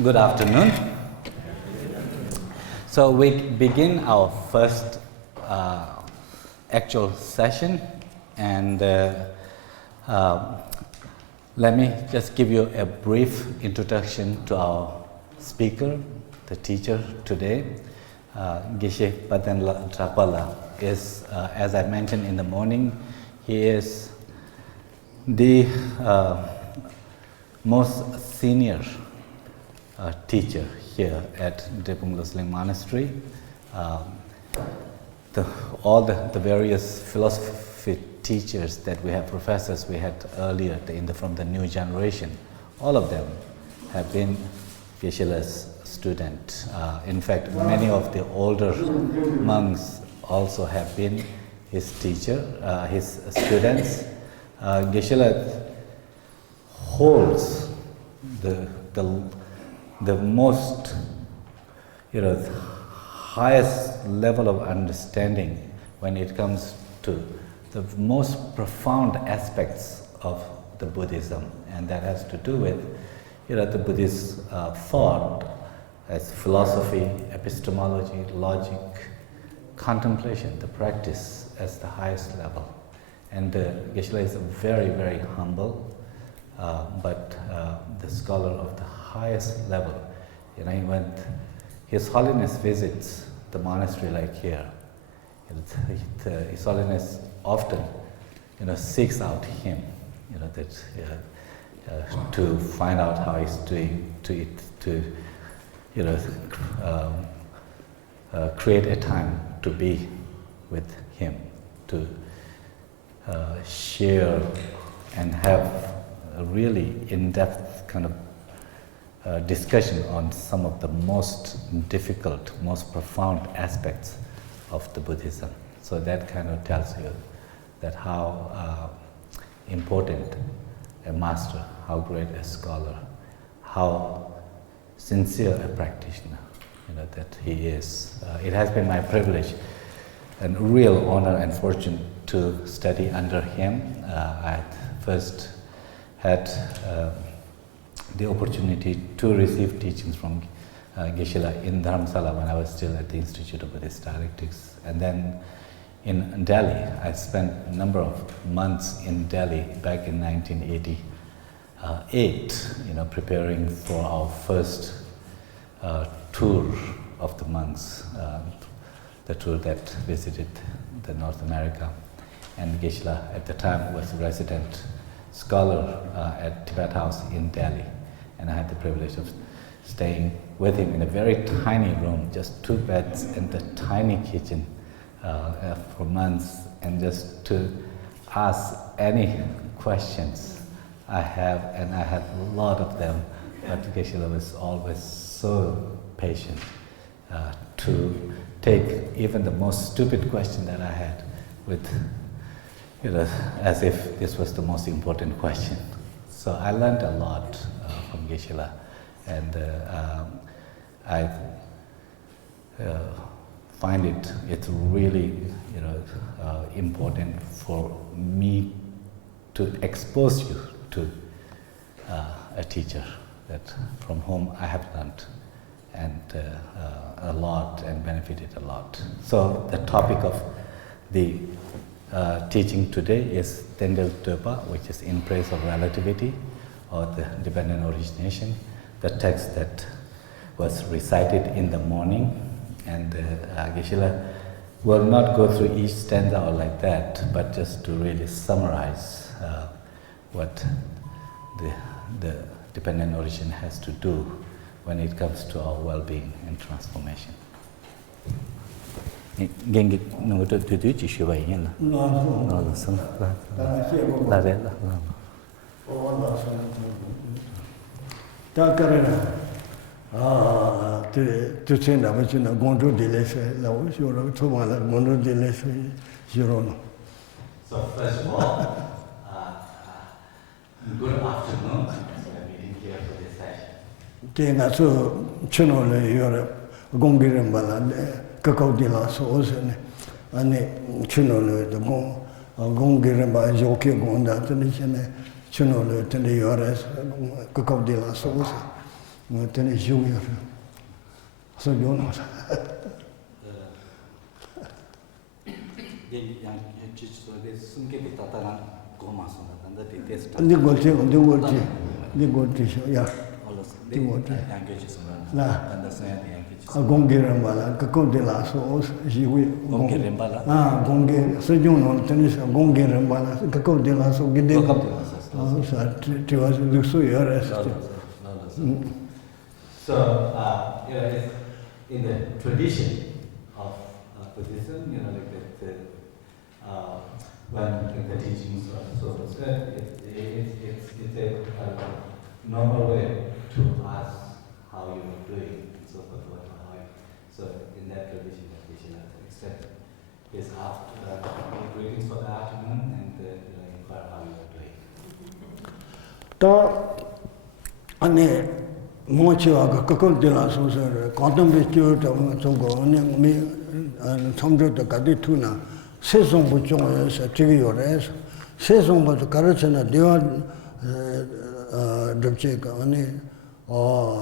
Good afternoon. So we begin our first actual session, and let me just give you a brief introduction to our speaker, the teacher today. Geshe Palden Drakpa is, as I mentioned in the morning, he is the most senior teacher here at Drepung Losel Monastery. All the various philosophy teachers that we have, professors we had earlier from the new generation, all of them have been Geshe's students. In fact, many of the older monks also have been his teacher, his students. Geshe holds the most, highest level of understanding when it comes to the most profound aspects of the Buddhism, and that has to do with, the Buddhist thought as philosophy, epistemology, logic, contemplation, the practice as the highest level. And Geshe is very, very humble, but the scholar of the highest level. When His Holiness visits the monastery like here, His Holiness often, seeks out him, to find out how he's doing, to create a time to be with him, to share and have a really in-depth kind of discussion on some of the most difficult, most profound aspects of the Buddhism. So that kind of tells you that how important a master, how great a scholar, how sincere a practitioner, that he is. It has been my privilege and real honor and fortune to study under him. I first had the opportunity to receive teachings from Geshe in Dharamsala when I was still at the Institute of Buddhist Dialectics. And then in Delhi, I spent a number of months in Delhi back in 1988, preparing for our first tour of the monks, the tour that visited the North America. And Geshe at the time was a resident scholar at Tibet House in Delhi. And I had the privilege of staying with him in a very tiny room, just 2 beds and a tiny kitchen for months, and just to ask any questions I have, and I had a lot of them, but Geshe was always so patient to take even the most stupid question that I had with, as if this was the most important question. So I learned a lot from Geshe, and I find it's really important for me to expose you to a teacher that from whom I have learned and a lot and benefited a lot. So the topic of the teaching today is Tendel Drakpa, which is In Praise of Relativity, or the Dependent Origination, the text that was recited in the morning. And Geshe will not go through each stanza or like that, but just to really summarize what the dependent origin has to do when it comes to our well-being and transformation. Gengi nungu tu chi shuba yin la. La sang la re la. Ta karena tu tsenda ba chuna gondu dilese la wo shoro thoma la gondu dilese shoro. So first of all, good afternoon. I'm meeting here for this session. Tenga so chuno le yore gongiren bala kakao dila so osene ane chuno le de gongiren ba joke gonda tene chene chuno le tene yore kakao dila so osene tene juyo so yono ni golti ya la gongirambala kakodela so jiwi gongirambala gongir so yono tene gongirambala kakodela so gide sa tiwas luso yara. So, in the tradition of Buddhism, like that, when the teachings are so said, it's a normal way to ask how you are doing, and so forth. So, in that tradition, that Geshe accepted is after greetings for the afternoon and inquire how you are doing. 모치와가 그걸 소설 관점의 교육도 전공은 미 참조도 가디 투나 세송부 중에서 되게 요래서 세송부도 가르치는 대화 접제가 아니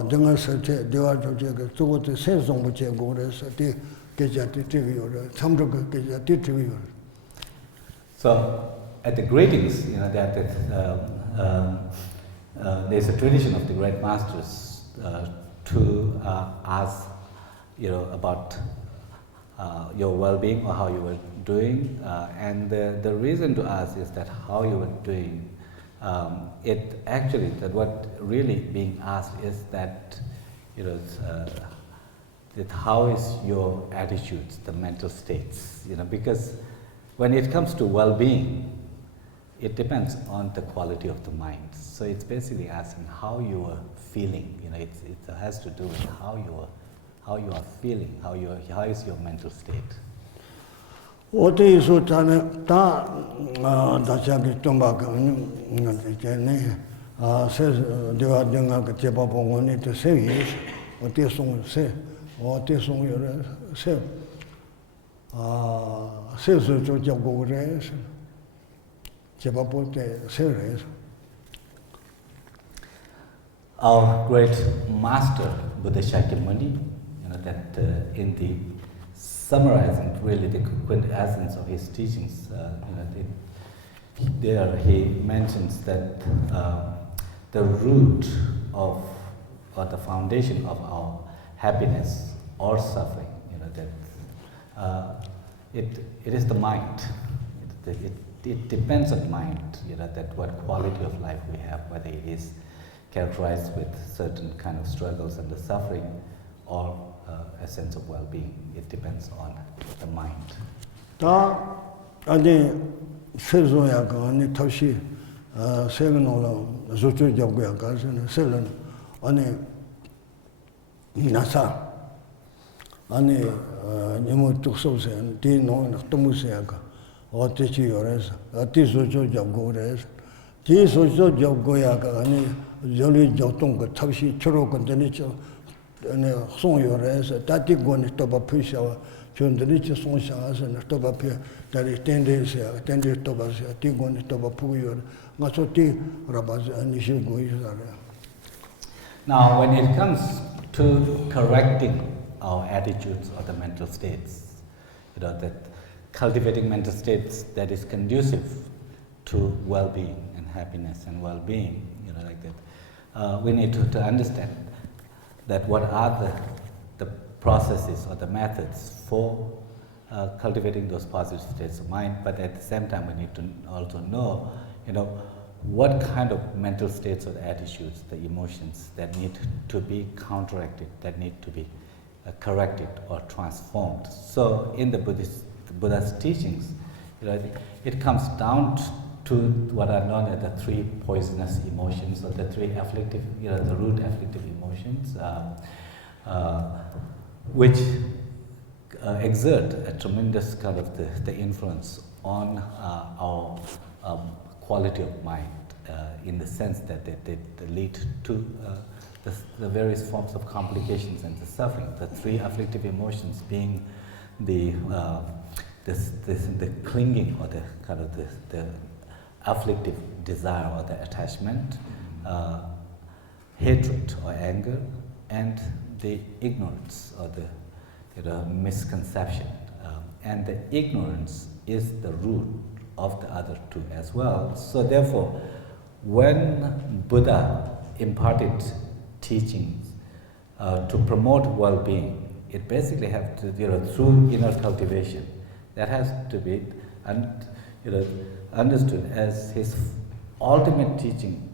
등을 설치 대화 접제가 저것도 세송부 제공해서 되게 되게 요래 참조가 되게 요래. So at the greetings, there's a tradition of the great masters to ask, about your well-being or how you were doing, and the reason to ask is that how you were doing. It actually that what really being asked is that that how is your attitudes, the mental states, because when it comes to well-being, it depends on the quality of the mind. So it's basically asking how you are feeling. It has to do with how you are feeling, how is your mental state. 어디서 다 다자기 좀 바꾸는 이제네 내가 내가 그 제법봉원이 또 세위 어디서 여러 세서 좀 잡고 그래서 제법볼 때 세래서. Our great master Buddha Shakyamuni, that in the summarizing really the quintessence of his teachings, there he mentions that the root of or the foundation of our happiness or suffering, that it is the mind. It depends on mind, that what quality of life we have, whether it is characterized with certain kind of struggles and the suffering, or a sense of well-being. It depends on the mind. 다 아니 세조야가 아니 다시 세근으로 조조 잡고야 가서는 세는 아니 나사 아니 너무 tuksosen 디노 나토무세야가 어떻게 요래서 어떻게 조조 잡고 그래서 디 조조 잡고야가 아니 열이 조동 그 다시 초로 건드니 저 네 송요래서 다디고니 또 바쁘셔 존들이 저 송샤서 또 바쁘 다리 텐데스야 텐데 또 바셔 디고니 또 바쁘고요 가서티 라바즈 아니시고 있어요. Now when it comes to correcting our attitudes or the mental states, that cultivating mental states that is conducive to well-being and happiness and well-being, like that, we need to understand that what are the processes or the methods for cultivating those positive states of mind, but at the same time we need to also know, what kind of mental states or attitudes, the emotions that need to be counteracted, that need to be corrected or transformed. So in the Buddha's teachings, it comes down to what are known as the three poisonous emotions, or the three afflictive, the root afflictive emotions, which exert a tremendous kind of the influence on our quality of mind, in the sense that they lead to the various forms of complications and the suffering. The three afflictive emotions being the clinging, or the kind of the afflictive desire or the attachment, hatred or anger, and the ignorance or the misconception. And the ignorance is the root of the other two as well. So therefore, when Buddha imparted teachings to promote well-being, it basically has to, through inner cultivation, that has to be understood as his ultimate teaching,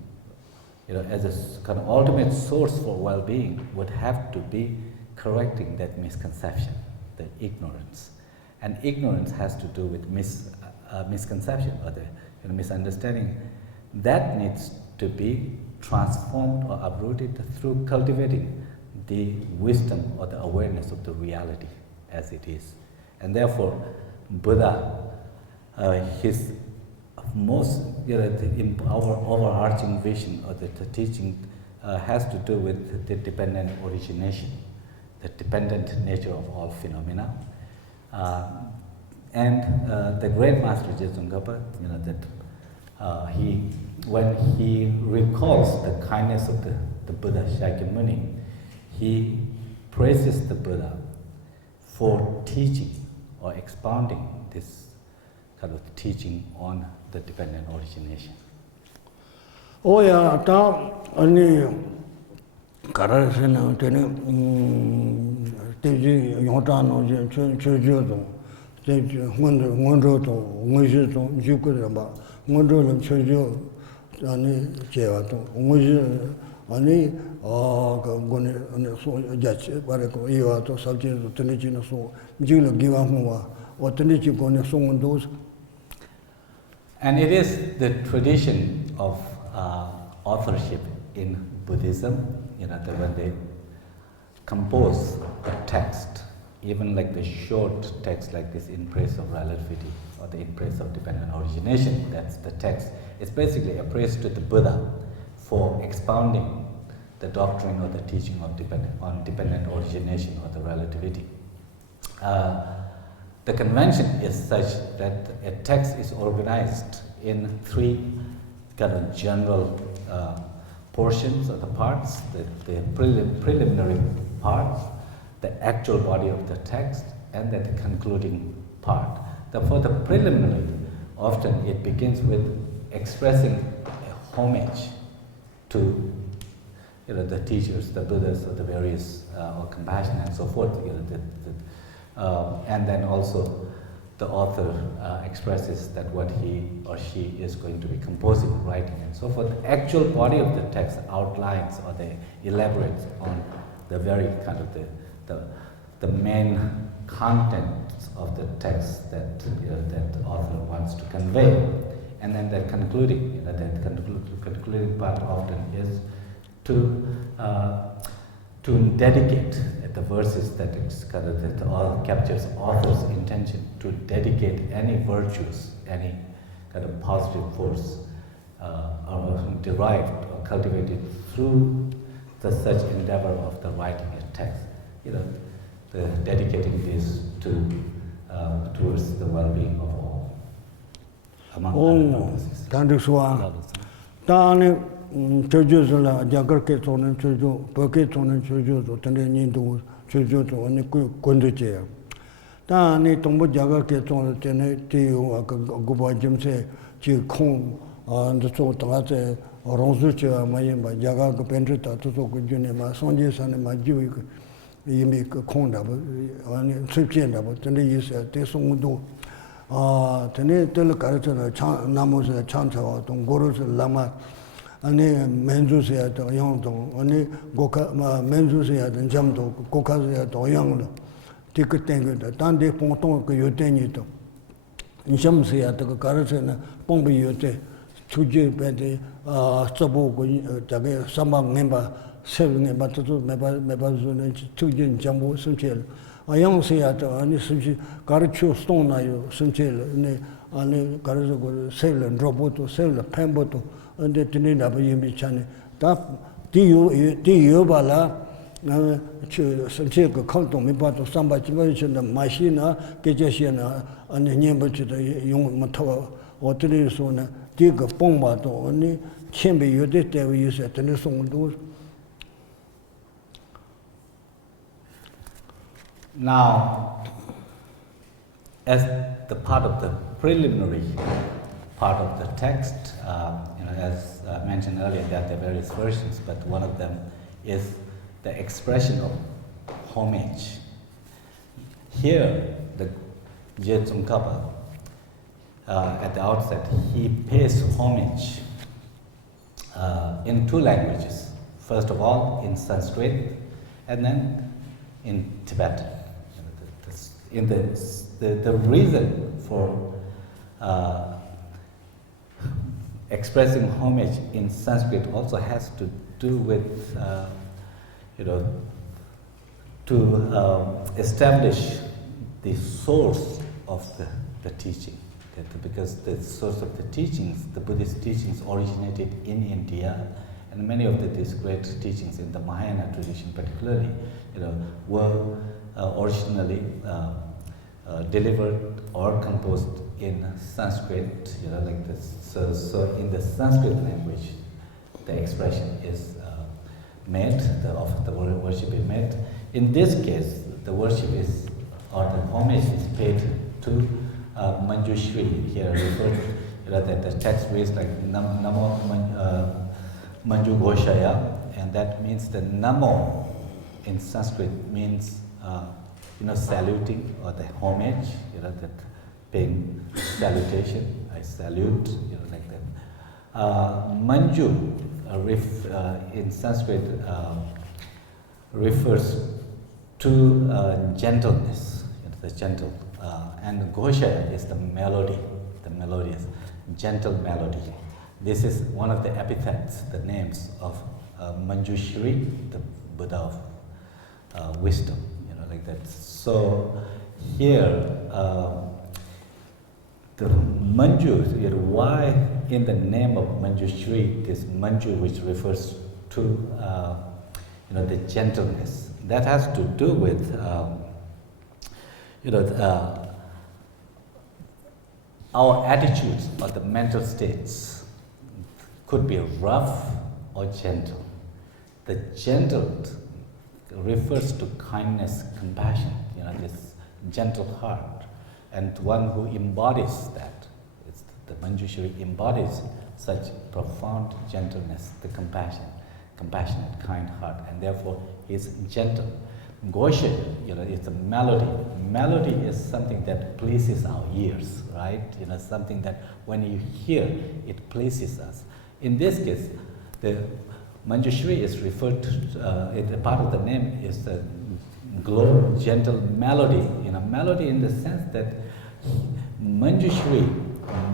as a kind of ultimate source for well-being, would have to be correcting that misconception, the ignorance. And ignorance has to do with misconception or the misunderstanding. That needs to be transformed or uprooted through cultivating the wisdom or the awareness of the reality as it is. And therefore, Buddha, his most, our overarching vision or the teaching has to do with the dependent origination, the dependent nature of all phenomena. And the great master Geshe, when he recalls the kindness of the Buddha Shakyamuni, he praises the Buddha for teaching or expounding this kind of teaching on the dependent origination. Oh yeah, any Karasana, Teji, Yotano, Chojo, Mondo, Mujo, Jukuraba, Mondo, Chojo, Ani Jevato, Mujo, Ani, Gone, Judge, Barako, Yoato, Salty, Tenechino, so, Jula Givamua, or Tenechi Gone, someone those. And it is the tradition of authorship in Buddhism, that when they compose a text, even like the short text like this, In Praise of Relativity or the In Praise of Dependent Origination, that's the text. It's basically a praise to the Buddha for expounding the doctrine or the teaching of dependent origination or the relativity. The convention is such that a text is organized in three kind of general portions or the parts, the preliminary part, the actual body of the text, and then the concluding part. For the preliminary, often it begins with expressing a homage to the teachers, the Buddhas, or the various, or compassion and so forth. And then also the author expresses that what he or she is going to be composing, writing, and so forth. The actual body of the text outlines or they elaborates on the very kind of the main contents of the text that that the author wants to convey. And then the concluding, concluding part often is to dedicate the verses that captures author's intention to dedicate any virtues, any kind of positive force derived or cultivated through the such endeavor of the writing a text. Dedicating this towards the well-being of all. Among other purposes. Chojo Jagar Keton, Chojo, Poketon, Chojo, Tandy, Chojo, and Kunduche. Tani Tombo Jagar Keton, Tene, Guba Jimse, Chi Kong, and the Sotate, Ronsucha, Mayamba, Jagar Pendrita, Toto Junima, Sonjas and Maju, Yimi Konda, and Sipchenda, but then they said, Tesongo. Tene Telecarata, Namos, Chanta, Tongoros, Lama. Ani menzusia to yongdong, ani goka menzusia to jamdo, gokasia to yongdo, ticketing the Tande Ponton Yotenito. Njamsia to Karasena, Pombi Yote, Tuji Betty, Sabo, Samba member, 7 Batutu, Mebazun, Tujin Jambo, Sunchel. A young Seattle, and Sunchi, Garacho Stone, Sunchel, and Garazo, sail and Roboto, sail, Pemboto. And the Tinina Yimichani. Do Bala, some circle conto, me part of somebody mentioned the machina, Gejashina, and the neighbor to the young Matawa, or Tenisona, dig a pombato, only chamber you did there, you said, Tenison doors. Now, as the part of the preliminary part of the text, as mentioned earlier, that there are various versions, but one of them is the expression of homage. Here, the Geshe Palden at the outset, he pays homage in two languages. First of all, in Sanskrit, and then in Tibetan. The reason for expressing homage in Sanskrit also has to do with, to establish the source of the teaching. Because the source of the teachings, the Buddhist teachings, originated in India, and many of these great teachings in the Mahayana tradition, particularly, were originally delivered or composed in Sanskrit, like this. So in the Sanskrit language, the expression is made, the worship is made. In this case, the worship is, or the homage is paid to Manjushri. Here referred, that the text reads like Namo Manju Ghoshaya, and that means the Namo in Sanskrit means saluting, or the homage, that paying salutation. I salute, like that. Manju in Sanskrit refers to gentleness, the gentle. And Ghosha is the melody, the melodious, gentle melody. This is one of the epithets, the names of Manjushri, the Buddha of wisdom, like that. So here, the Manju, why in the name of Manjushri, this Manju, which refers to the gentleness, that has to do with our attitudes or the mental states could be rough or gentle. The gentle refers to kindness, compassion, this gentle heart, and one who embodies that. It's the Manjushri embodies such profound gentleness, the compassionate, kind heart, and therefore is gentle. Goshe, is the melody. Melody is something that pleases our ears, right? Something that when you hear, it pleases us. In this case, the Manjushri is referred to, part of the name is the glow, gentle melody. Melody in the sense that Manjushri,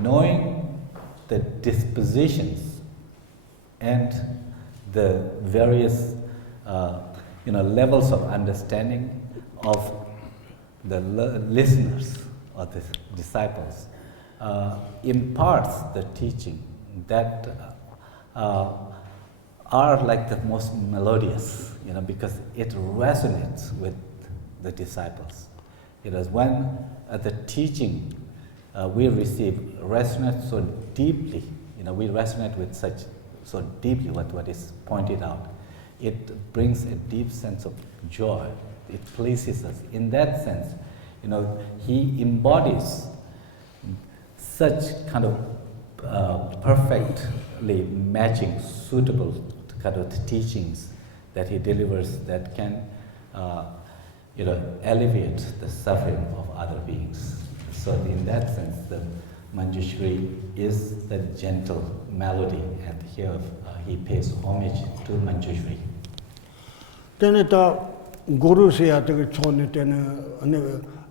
knowing the dispositions and the various levels of understanding of the listeners or the disciples, imparts the teaching that are like the most melodious, because it resonates with the disciples. When the teaching we receive resonates so deeply, we resonate with so deeply what is pointed out. It brings a deep sense of joy. It pleases us. In that sense, he embodies such kind of perfectly matching, suitable kind of teachings that he delivers that can, alleviate the suffering of other beings. So in that sense, the Manjushri is the gentle melody, and here he pays homage to Manjushri. Then Guru Sayataka Choni, then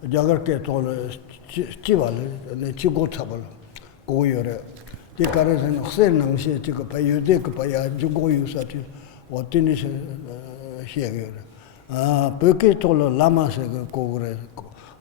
Jagarke told Chival, and Chigo Tabal, go your. The Karas and Senang Shika Payu, Dekapaya, Jugo Yusati, or Tinish here. Perke told Lamas go,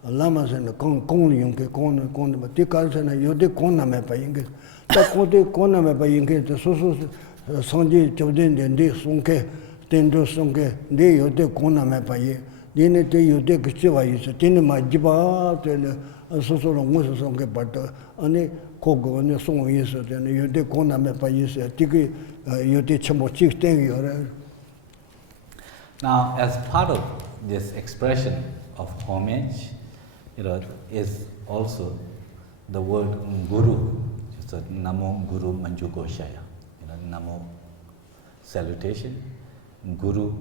Lamas and the Kong Yunke, Kon, but the Karas and Yode Koname by Inge. Takote Koname by Inge, the Soso Sanji, Jodin, and De Sunke, Tendo Sunke, De Yode Koname by Ye. Then you take Chiva, you say, Tinima Jiba, and Soso Musonke, but only. Kogo and song is and you de Koname Payis, Tiki, you did Chamochik thing. Now, as part of this expression of homage, is also the word guru. So Namo Guru Manju Goshaya. Namo salutation, guru,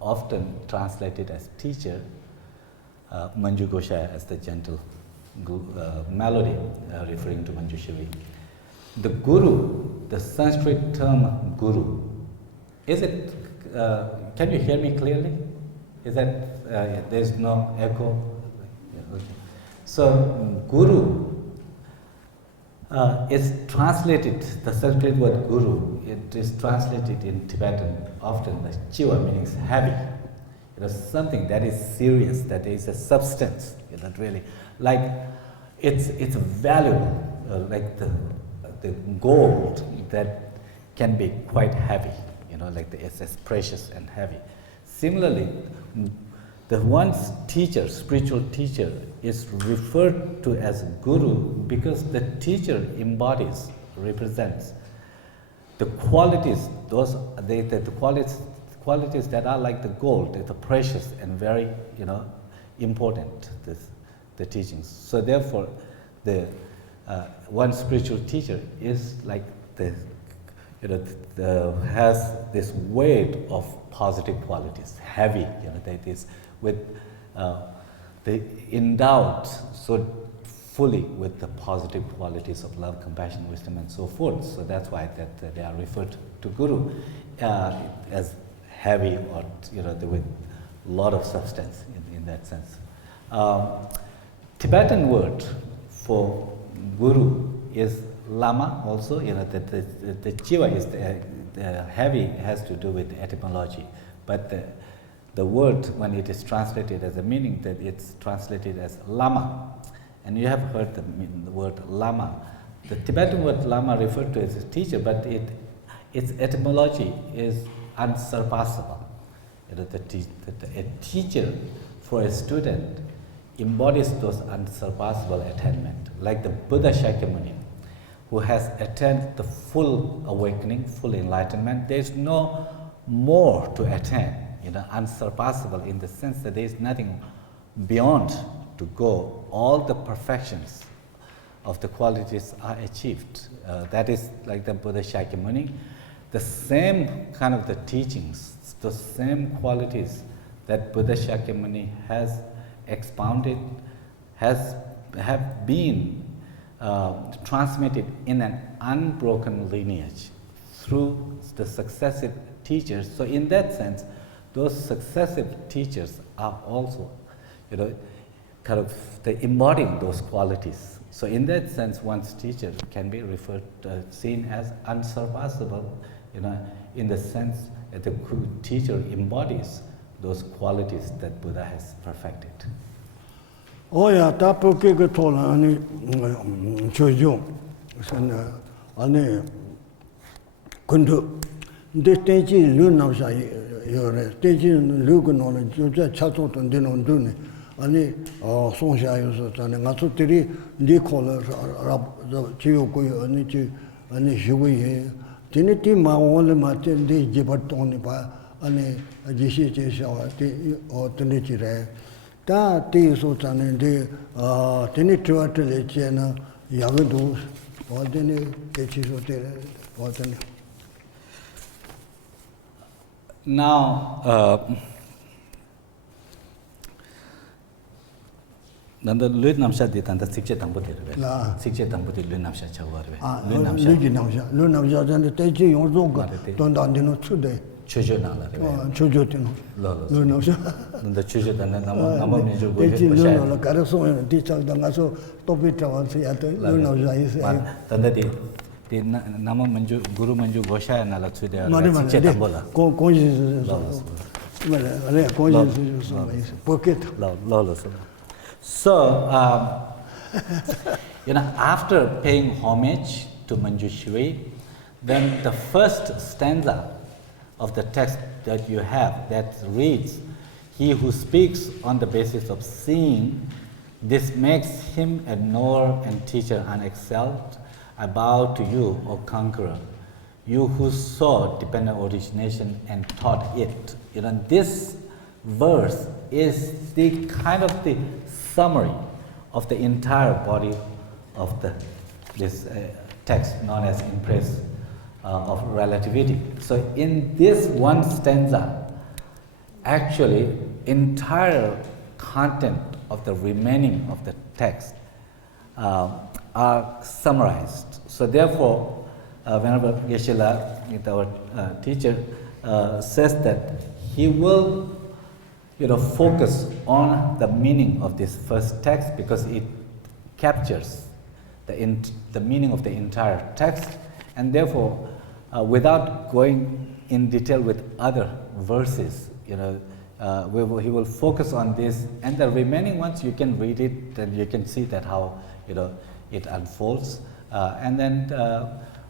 often translated as teacher, Manju Goshaya as the gentle melody referring to Manjushri. The guru, the Sanskrit term guru, is it, can you hear me clearly? Is that, there's no echo? So, guru is translated, the Sanskrit word guru, it is translated in Tibetan often as chiva, meaning heavy. Something that is serious, that is a substance, really, like it's valuable, like the gold that can be quite heavy, like it's as precious and heavy. Similarly, the one's teacher, spiritual teacher, is referred to as guru because the teacher embodies, represents the qualities, the qualities that are like the gold, the precious and very, important, the teachings. So therefore, the one spiritual teacher is like has this weight of positive qualities, heavy, that is with they endowed so fully with the positive qualities of love, compassion, wisdom, and so forth. So that's why that they are referred to guru as heavy or with a lot of substance in that sense. Tibetan word for guru is lama also. The jiva is the heavy has to do with etymology, but the word, when it is translated as a meaning, that it's translated as lama. And you have heard the word lama. The Tibetan word lama referred to as a teacher, but its etymology is unsurpassable. A teacher for a student embodies those unsurpassable attainment, like the Buddha Shakyamuni, who has attained the full awakening, full enlightenment. There is no more to attain, unsurpassable in the sense that there is nothing beyond to go. All the perfections of the qualities are achieved. That is like the Buddha Shakyamuni. The same kind of the teachings, the same qualities that Buddha Shakyamuni has expounded, have been transmitted in an unbroken lineage through the successive teachers. So in that sense, those successive teachers are also, kind of embodying those qualities. So in that sense, one's teacher can be referred, seen as unsurpassable, in the sense that the teacher embodies those qualities that Buddha has perfected. Oh yeah, tapo ke tola ani chojo, ani kundu. De teji lu namsa yore, teji lu kuno le joja chato tonde non dune, ani songsha yoso tane ngaso teri li kola rab chiyo koyo ani shiwe. Tini ti ma wole ma de jibat toni pa ani jishi che shawa ti o tene chire. Ta ti so tane de tini tuat le chena yagdu o tene techi so tere o tene. Now, nanda luit namsha di tanda sikche tambu dirwe. Sikche tambu di luit namsha chawarwe. Luit namsha tanda techi yonzo ka tonda dino chude. Chujo nala rewe. Chujo tino. Luit namsha. Nanda chujo tanda nama minjo goye. Techi luit nala kare so yon di chak tanga so topi chawa se yato luit namsha isi. Tanda di nama manju guru manju goshaya nala chude sikche tambu la. Konji so pocket. So, after paying homage to Manjushri, then the first stanza of the text that you have that reads, "He who speaks on the basis of seeing, this makes him a knower and teacher unexcelled. I bow to you, O conqueror, you who saw dependent origination and taught it." This verse is the kind of the summary of the entire body of this text known as Impress of Relativity. So in this one stanza, actually entire content of the remaining of the text are summarized. So therefore, whenever Geshe, our teacher, says that he will focus on the meaning of this first text because it captures the meaning of the entire text, and therefore, without going in detail with other verses, he will focus on this, and the remaining ones you can read it, and you can see that how it unfolds, and then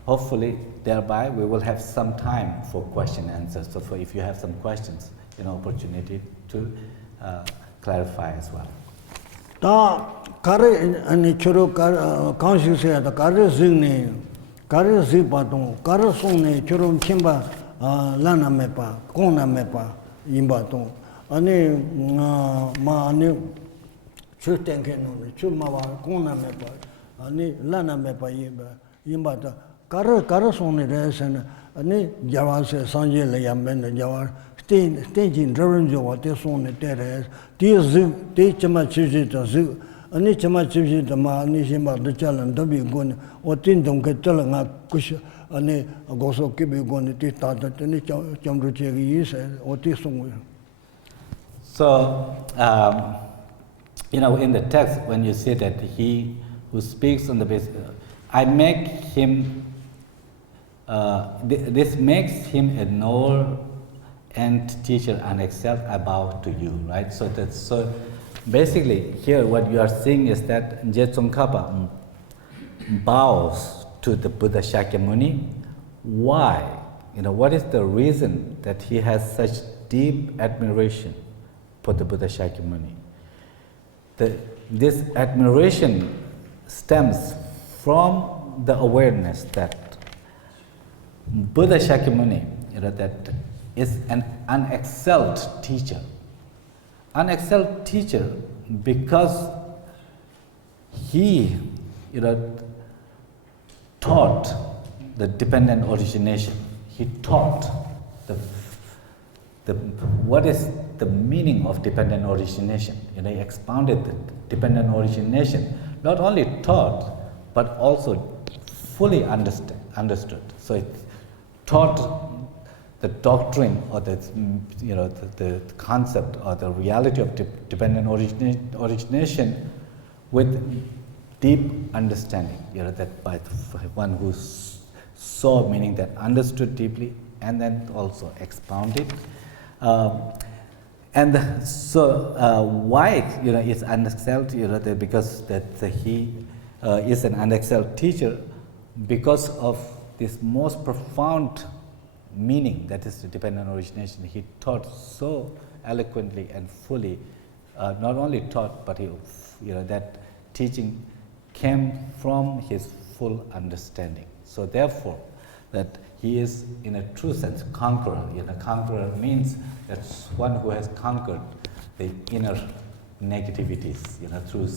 hopefully thereby we will have some time for question and answers. So if you have some questions, opportunity to clarify as well. Ta kare ani choro kaunsi se ta kare zingne kare zipaton kare songne choro chimba lana mepa kona mepa imbaton ani ma ani chutenke no chumawa kona mepa ani lana mepa imbata kare songne resen ani jawase sanje le yamben jawar staging Drepung wa te sonne tere ti zi te chama chiji ta zi ani chama chiji ta ma ani shimba de chalan dabi gon o tin dong ke chala nga kush ani goso ke bi gon ti ta ta ni chamru che gi is o ti song. So in the text when you say that he who speaks on the basis, I make him this makes him a knower and teacher and excel above to you, right? So basically here what you are seeing is that Drepung bows to the Buddha Shakyamuni. Why? What is the reason that he has such deep admiration for the Buddha Shakyamuni? This admiration stems from the awareness that Buddha Shakyamuni, that is an unexcelled teacher. Unexcelled teacher because he, taught the dependent origination. He taught what is the meaning of dependent origination. He expounded the dependent origination. Not only taught, but also fully understood. So it taught the doctrine or the concept or the reality of dependent origination with deep understanding, that by one who saw, meaning that understood deeply and then also expounded. And so why it's unexcelled, because that he is an unexcelled teacher because of this most profound meaning, that is the dependent origination. He taught so eloquently and fully, not only taught, but he, that teaching came from his full understanding. So therefore, that he is in a true sense conqueror. Conqueror means that's one who has conquered the inner negativities, through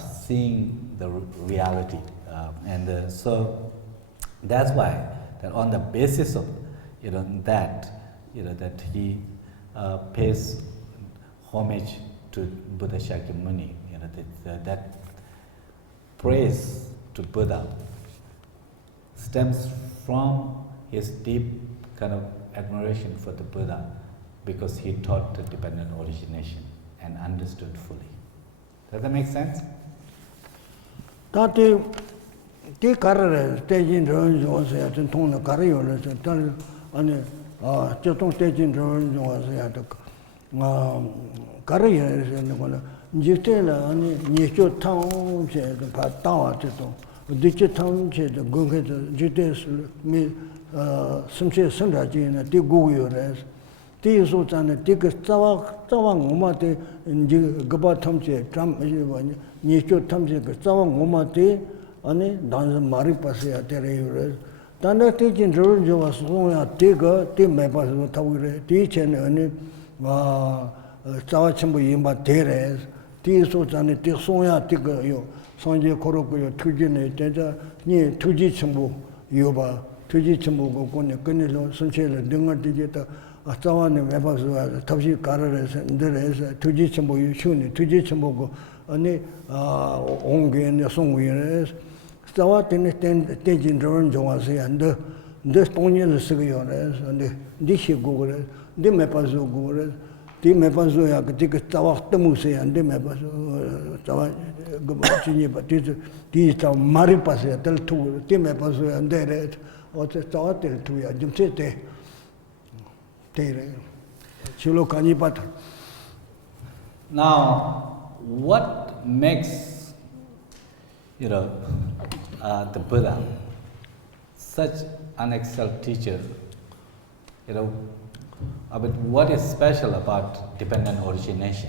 seeing the reality, and so that's why that on the basis of that he pays homage to Buddha Shakyamuni, that praise to Buddha stems from his deep kind of admiration for the Buddha because he taught the dependent origination and understood fully. Does that make sense? Ti karare staging Drepung was at the tone of Kario, and Chotong staging Drepung was at the Kario and the Jitela and Nisho town, the Patawa, the Ditch town, the Gunga, Jites, some say Sandaji, and the Gugu. Ti Sultan, take a Tawang Umate, and Gabatamche, Nisho Tamse, Tawang Umate. Ani dance mari pase atere tanda teaching Drepung was long a tigger, team members tawire, teach and Tawa Chimbo Yimba Teres, Tiso Zani, Tisoya Tigger, you, Sonja Koroko, Tujine, Tenta, near Tuji Chimbo, Yoba, Tuji Chimbo, Gone, Gunilo, Sunchela, Dunga Digita, Atawan, Members, Taji Karares, and Deres, Tuji Chimbo, Yushuni, Tuji Chimbo, Ani, Onge and the Songwinners, Stawat in the Tajin Dron Joasi, and the Stonian Sigiones, and the Dishi Gogores, the Mepazo Gores. Di mepazo ya ketika tawak temu saya ande mepazo tawak gubernur but di taw mari pas ya tel tu di mepazo ya ande red ote tawak tel tu ya jumse te re chilo kani pat. Now, what makes the Buddha such an excellent teacher? But what is special about dependent origination?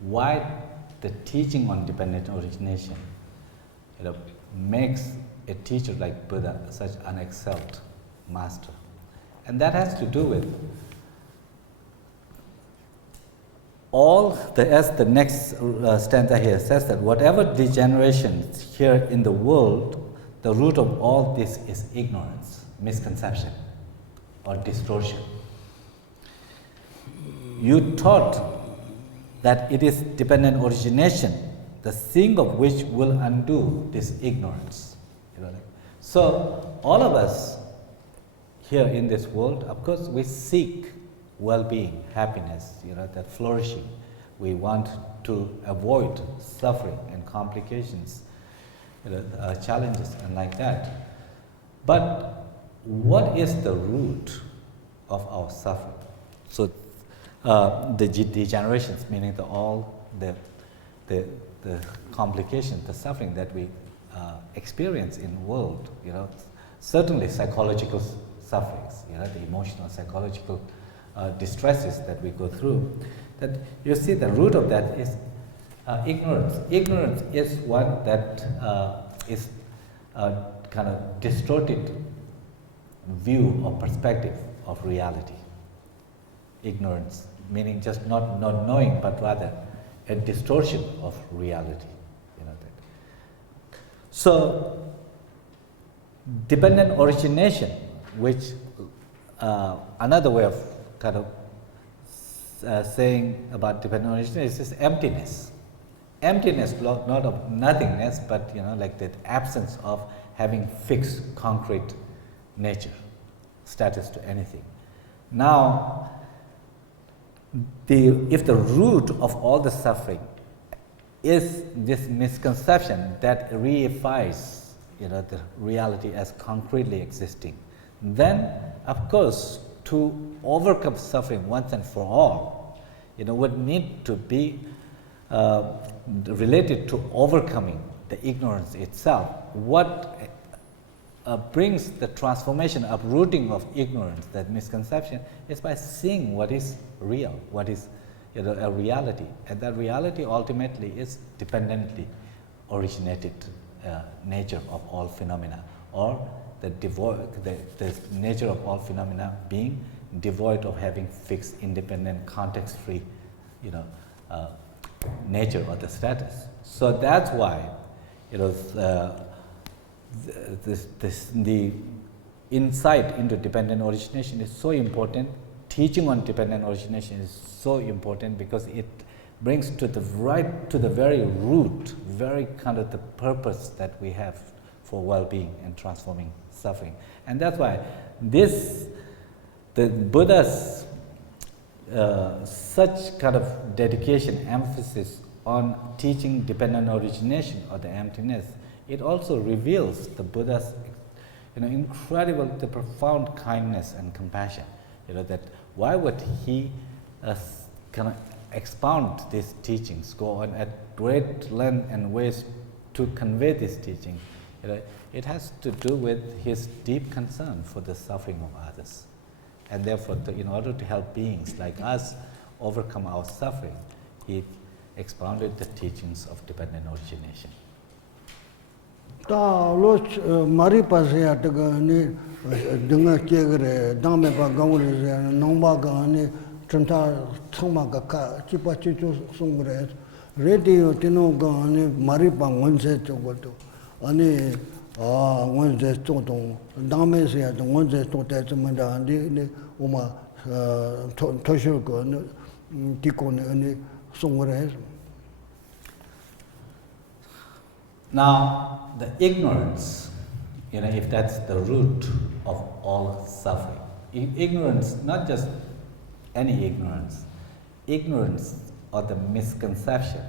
Why the teaching on dependent origination makes a teacher like Buddha such an excellent master? And that has to do with as the next stanza here says, that whatever degeneration here in the world, the root of all this is ignorance, misconception, or distortion. You taught that it is dependent origination, the seeing of which will undo this ignorance. So all of us here in this world, of course, we seek well-being, happiness, that flourishing. We want to avoid suffering and complications, challenges and like that. But what is the root of our suffering? So the degenerations, meaning all the complications, the suffering that we experience in the world, certainly psychological sufferings, the emotional, psychological distresses that we go through, that you see the root of that is ignorance. Ignorance is one that is kind of distorted view or perspective of reality. Ignorance, meaning just not knowing, but rather a distortion of reality. So, dependent origination, which another way of kind of saying about dependent origination is this emptiness. Emptiness, not of nothingness, but like the absence of having fixed, concrete nature, status to anything. Now, if the root of all the suffering is this misconception that reifies the reality as concretely existing, then of course to overcome suffering once and for all, would need to be related to overcoming the ignorance itself. What brings the transformation, uprooting of ignorance, that misconception, is by seeing what is real, what is a reality, and that reality ultimately is dependently originated nature of all phenomena, or the nature of all phenomena being devoid of having fixed, independent, context-free, nature or the status. So that's why the insight into dependent origination is so important. Teaching on dependent origination is so important because it brings to the very root, very kind of the purpose that we have for well-being and transforming suffering. And that's why the Buddha's such kind of dedication, emphasis on teaching dependent origination or the emptiness, it also reveals the Buddha's incredible, the profound kindness and compassion. That why would he kind of expound these teachings, go on at great length and ways to convey this teaching? It has to do with his deep concern for the suffering of others. And therefore, in order to help beings like us overcome our suffering, he expounded the teachings of dependent origination. Ta lo mari pasya taga ni dunga kegre dame pa gaure nongba ga ni Tranta Tomaka, Chipachitu Sungres, Radio Tinoga, Maripa, Wednesday to go to, Ani Wednesday to Damesia, the Wednesday to Tetamanda, and Uma Toshoko, Tikon, and Sungres. Now, the ignorance, if that's the root of all suffering. Ignorance, not just any ignorance, ignorance or the misconception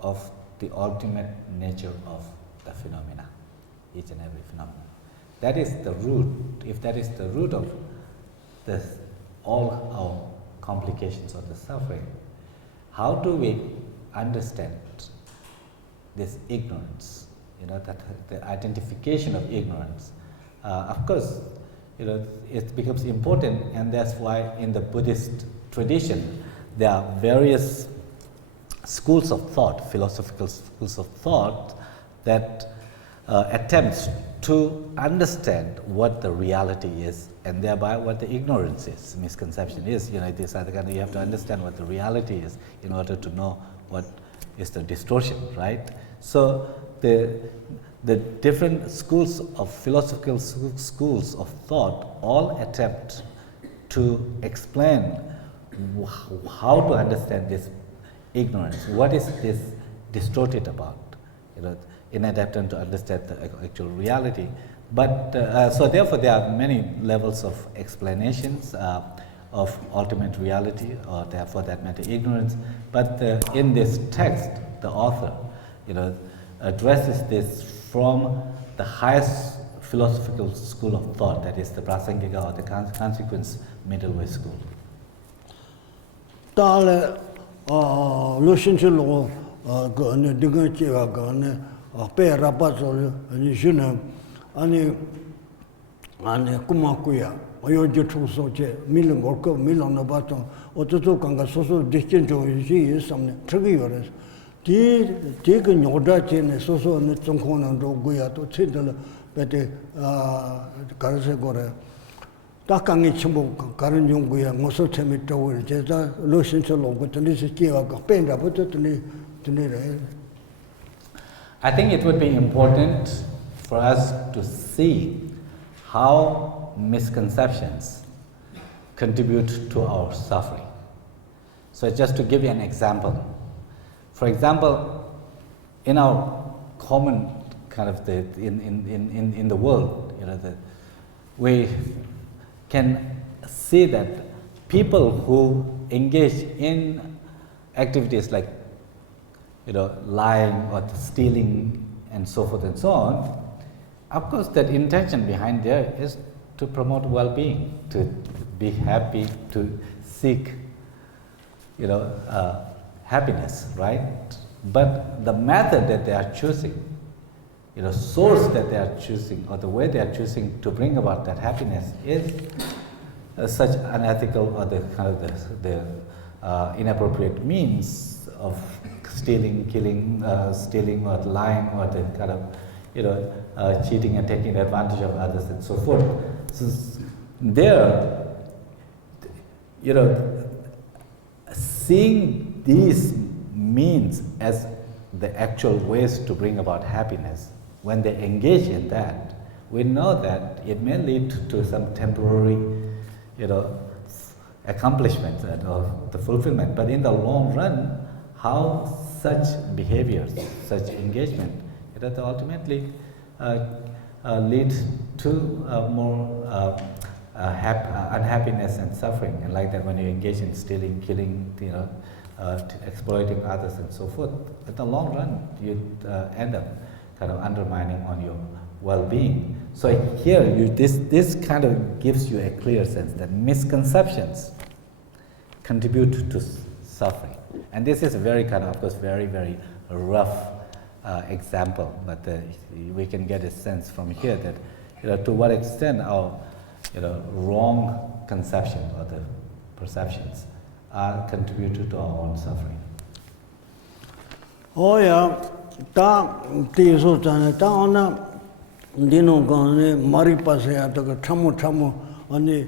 of the ultimate nature of the phenomena, each and every phenomenon. That is the root. If that is the root of all our complications of the suffering, how do we understand this ignorance? That the identification of ignorance. Of course, it becomes important, and that's why in the Buddhist tradition there are various schools of thought, philosophical schools of thought, that attempts to understand what the reality is, and thereby what the ignorance is, misconception is. This other kind of, you have to understand what the reality is in order to know what is the distortion, right? So the different schools of philosophical schools of thought all attempt to explain how to understand this ignorance. What is this distorted about? In an attempt to understand the actual reality. But so therefore, there are many levels of explanations of ultimate reality, or therefore that matter ignorance. But in this text, the author, addresses this from the highest philosophical school of thought, that is the Prasangika or the consequence middle way school. Tale Losel gane dinga gane pe rapazo ni juna ani kumakuya oyo jitu soche milon gorko milon na baton ototo kanga soso distinto ji samne trigi yores di ke nyoda chene soso ne chongkhona ro guya to chidala bete karase gore takkangi chimbo karan yongguya ngoso chemi tawur jeza Losel logo tani se kiwa ka penra boto tani re. I think it would be important for us to see how misconceptions contribute to our suffering. So just to give you an example. For example, in our common kind of in the world, we can see that people who engage in activities like lying or stealing and so forth and so on, of course that intention behind there is to promote well-being, to be happy, to seek happiness, right? But the method that they are choosing, source that they are choosing, or the way they are choosing to bring about that happiness is such unethical or the kind of the inappropriate means of stealing, killing, stealing or lying, or the kind of cheating and taking advantage of others and so forth. So there, seeing these means as the actual ways to bring about happiness, when they engage in that, we know that it may lead to some temporary, accomplishment or the fulfillment. But in the long run, how such behaviors, such engagement, ultimately lead to more unhappiness and suffering. And like that, when you engage in stealing, killing, exploiting others and so forth, in the long run, you end up kind of undermining on your well-being. So here, this kind of gives you a clear sense that misconceptions contribute to suffering. And this is a very kind of course, very, very rough example, but we can get a sense from here that to what extent our wrong conception or the perceptions are contributed to our own suffering. Oh yeah, ta tiso tane ta ona dino gane mari pase ata ka thamu ani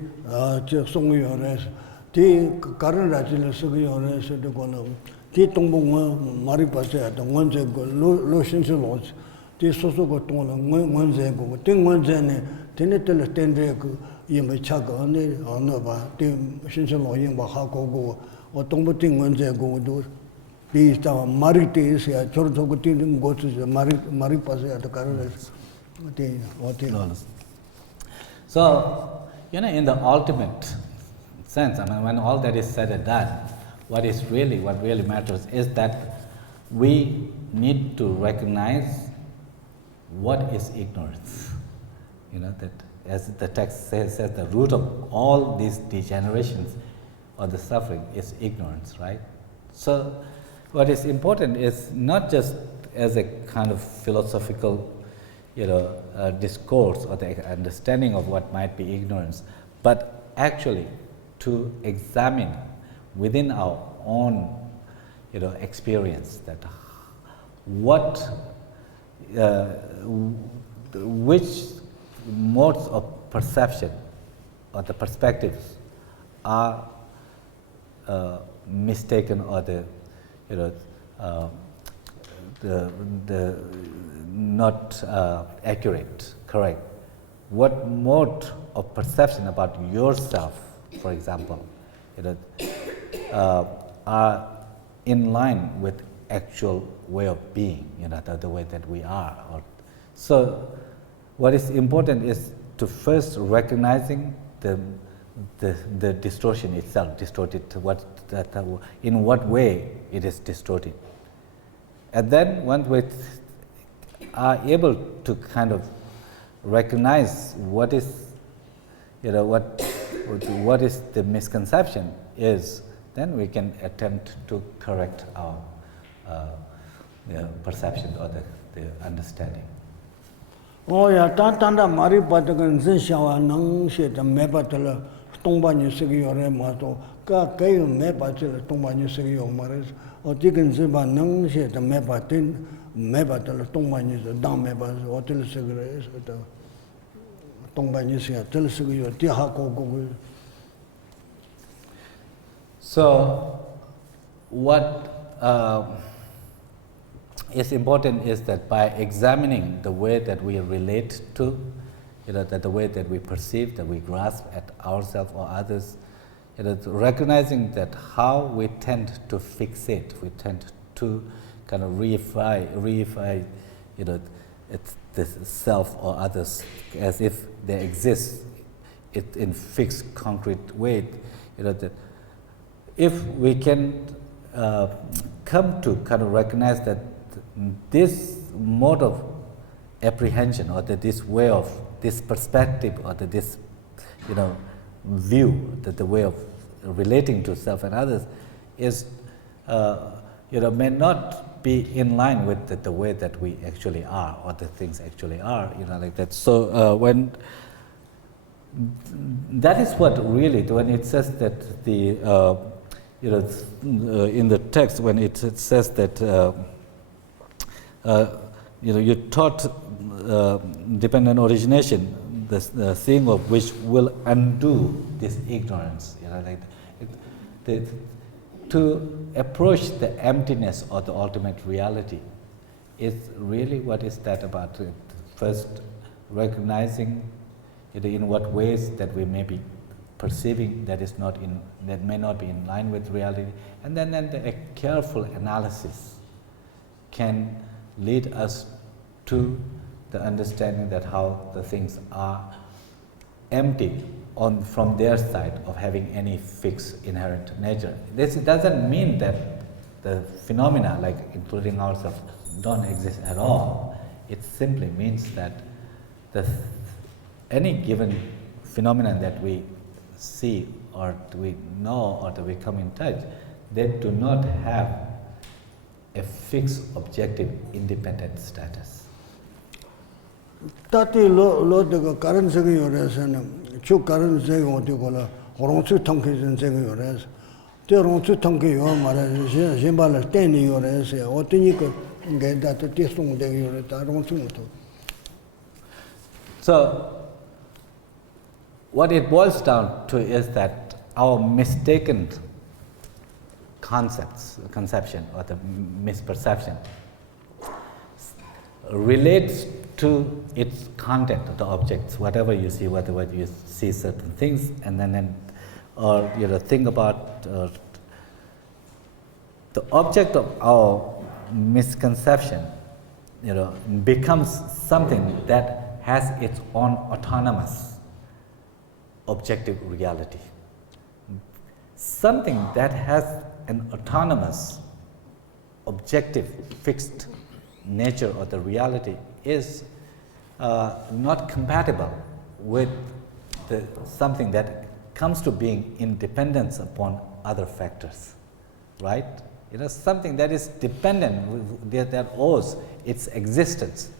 che songyores Ti karan rachila sagi yore se de kola. Ti tongbo mari pase ata ngonze go lo shinse lodge. Ti soso go tongla ngonze go. Ti ngonze ne tene tele tendre go yimba chaga ne ano ba. Ti shinse lo yimba ha go go. O tongbo ti ngonze go do. Ti sta mari te se a chor go ti go se mari pase ata karan ti o ti. So, in the ultimate sense, I mean, when all that is said and done, what really matters is that we need to recognize what is ignorance. That as the text says, the root of all these degenerations or the suffering is ignorance, right? So, what is important is not just as a kind of philosophical discourse or the understanding of what might be ignorance, but actually to examine within our own experience that which modes of perception or the perspectives are mistaken or the not accurate, correct. What mode of perception about yourself, for example, are in line with actual way of being, the way that we are. So, what is important is to first recognizing the distortion itself, distorted. In what way it is distorted, and then once we are able to kind of recognize what is, what is the misconception is, then we can attempt to correct our perception or the understanding. Oh ya, tanda mari patakan zenshawa nang she the mebatala tongba ni sigi yore mato ka kayo mebatala tongba ni sigi yore mares o tikan ziba nang she the mebatin mebatala tongba ni dang mebas o tel sigre so tongba ni sigi tel sigi yore ti ha ko ko. So what is important is that by examining the way that we relate to, that the way that we perceive, that we grasp at ourselves or others, recognizing that how we tend to fixate, we tend to kind of reify, it's the self or others as if they exist in fixed, concrete way, that if we can come to kind of recognize that this mode of apprehension or this way of this perspective or this view, that the way of relating to self and others is may not be in line with the way that we actually are or the things actually are, like that. So when that is what really, when it says that the in the text, when it says that you taught dependent origination, the thing of which will undo this ignorance, like to approach the emptiness or the ultimate reality is really what is that about? First, recognizing in what ways that we may be perceiving that may not be in line with reality, and then a careful analysis can lead us to the understanding that how the things are empty from their side of having any fixed inherent nature. This doesn't mean that the phenomena, like including ourselves, don't exist at all. It simply means that any given phenomenon that we see or we know or that we come in touch, they do not have a fixed, objective, independent status. Tati lo de karan segi yores chu karan segi oti kola rongchu tangki segi yores te rongchu tangki yo mara jimbala teni yores oti ni ko ngeda te tisung de yores ta rongchu to. So what it boils down to is that our mistaken conception or the misperception relates to its content, the objects, whatever you see, whatever you see certain things, and then or think about the object of our misconception, becomes something that has its own autonomous objective reality. Something that has an autonomous objective fixed nature or the reality is not compatible with something that comes to being in dependence upon other factors, right? Something that is dependent, that owes its existence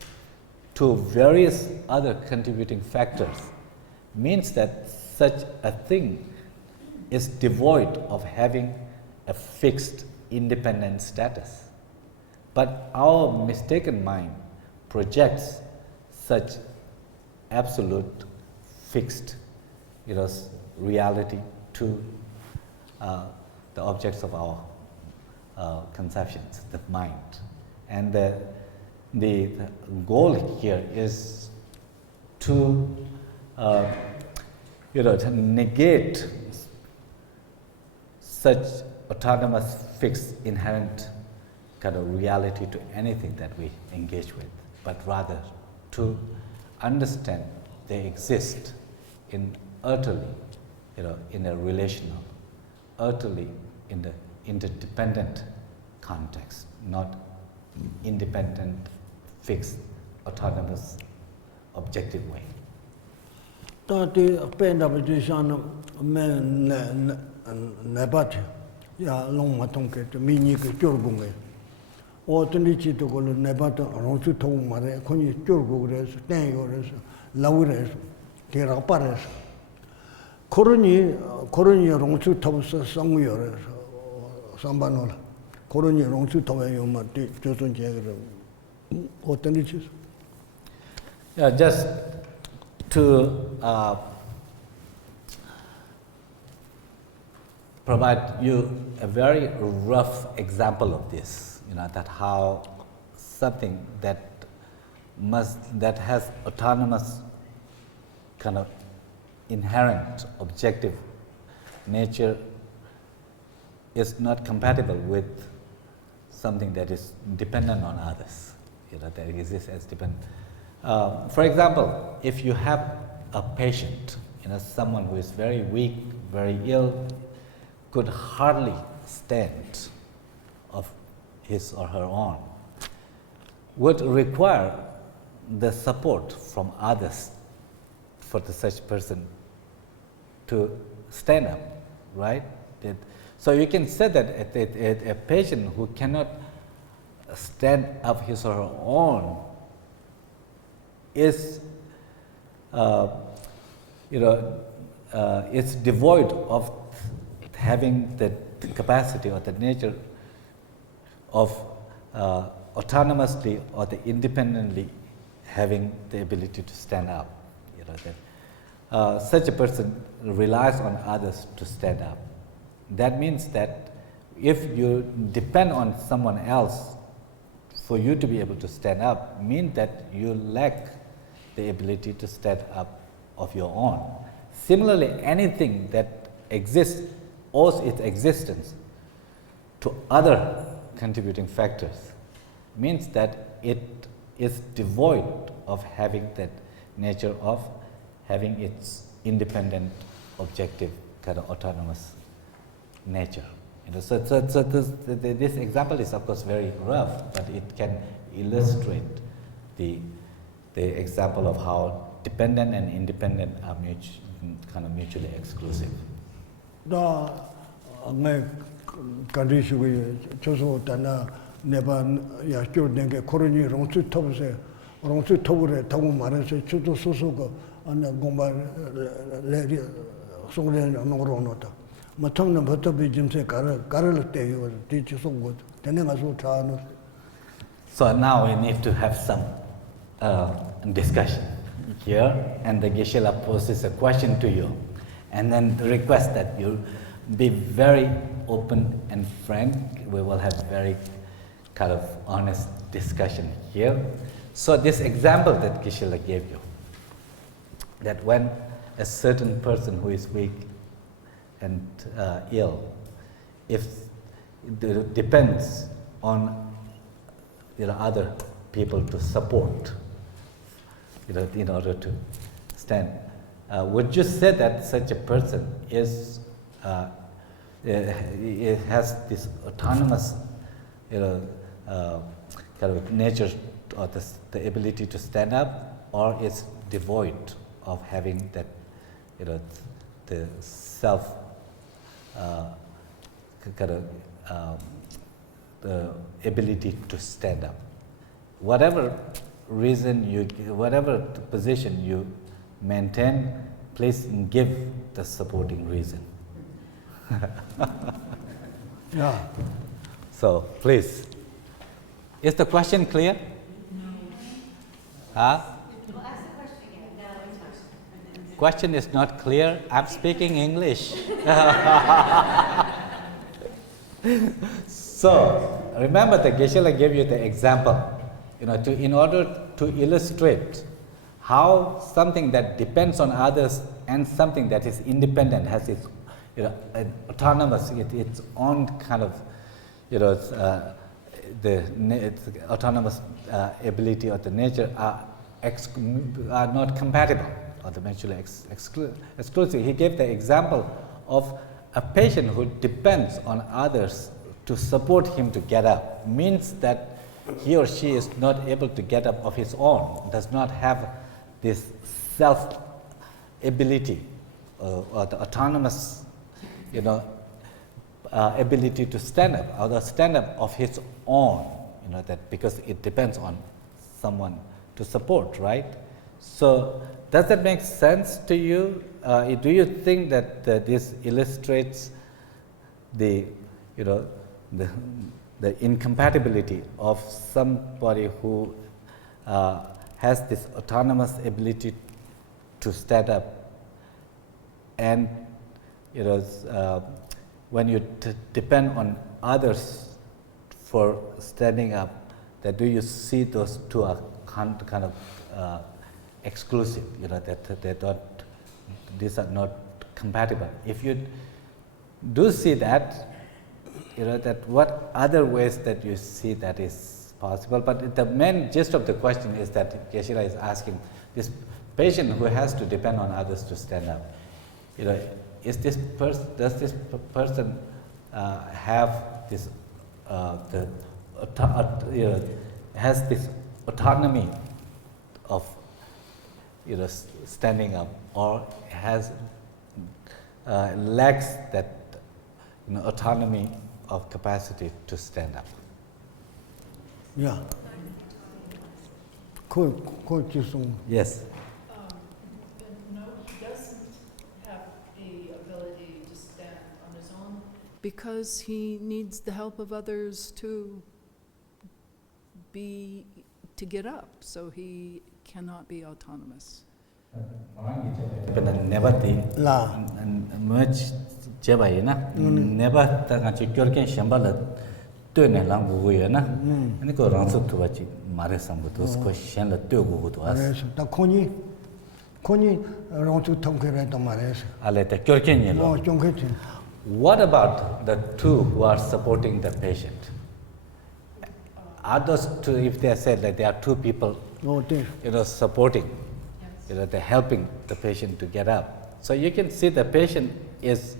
to various other contributing factors, means that such a thing is devoid of having a fixed independent status. But our mistaken mind projects such absolute fixed reality to the objects of our conceptions, the mind. And the goal here is to to negate such autonomous, fixed, inherent kind of reality to anything that we engage with, but rather to understand they exist in utterly, in a relational, utterly in the interdependent context, not independent, fixed, autonomous, objective way. Tati penda bajishana men nebati ya long matonke to mini ke jorgunge. O tunichi to go nebata ronsu to mare koni jorgures, tengores, laures, kirapares. Koroni ronsu tobsa sanguyores, sambanola. Koroni ronsu tobayoma josun jagre. O tunichis. Yeah, just to provide you a very rough example of this, that how something that has autonomous kind of inherent objective nature is not compatible with something that is dependent on others, that exists as dependent. For example, if you have a patient, someone who is very weak, very ill, could hardly stand of his or her own, would require the support from others for such person to stand up, right? So you can say that a patient who cannot stand up his or her own is it's devoid of having the capacity or the nature of autonomously or the independently having the ability to stand up. Such a person relies on others to stand up. That means that if you depend on someone else for you to be able to stand up, means that you lack the ability to stand up of your own. Similarly, anything that exists owes its existence to other contributing factors, means that it is devoid of having that nature of having its independent, objective, kind of autonomous nature. So this example is of course very rough, but it can illustrate the example of how dependent and independent are kind of mutually exclusive. Da ngai condition choso dana neba ya kyodenge koroni ronsu tobse ronsu tobure tagu marase choso sosogo ana gomba le songre nonronota matongna batobi jimse karal teyo ti choso tenenga so thano. So now we need to have some discussion here, and the Geshe poses a question to you, And then the request that you be very open and frank. We will have very kind of honest discussion here. So this example that Geshe gave you, that when a certain person who is weak and ill, if it depends on other people to support, in order to stand, would you say that such a person is it has this autonomous, kind of nature or the ability to stand up, or is devoid of having that, the self, kind of the ability to stand up? Whatever reason whatever position you maintain, please give the supporting reason. Yeah. So please, is the question clear? Huh? Question is not clear. I'm speaking English. So remember that Geshe gave you the example, in order to illustrate how something that depends on others and something that is independent has its, autonomous, its own kind of, its autonomous ability or the nature are not compatible or the mutually exclusive. He gave the example of a patient who depends on others to support him to get up, means that he or she is not able to get up of his own, does not have this self ability or the autonomous, ability to stand up, or the stand up of his own, that because it depends on someone to support, right? So does that make sense to you? Do you think that this illustrates the, the incompatibility of somebody who has this autonomous ability to stand up, and when you depend on others for standing up, that do you see those two are kind of exclusive? That they don't, these are not compatible. If you do see that, that what other ways that you see that is possible? But the main gist of the question is that Geshe is asking this patient who has to depend on others to stand up. Does this person have this has this autonomy of standing up, or has lacks that autonomy of capacity to stand up? Yeah. Yes. No, he doesn't have the ability to stand on his own because he needs the help of others to get up, so he cannot be autonomous. Never much Jebayana, never Tangachikurkin Shambala, Tune Languyana, and go around to Tuachi, Marisambutus, question the Tugu to us. The Koni around to Tonkere Tomares. I let the Kurkin. What about the two who are supporting the patient? Are those two, if they said that there are two people, supporting, they're helping the patient to get up. So you can see the patient is,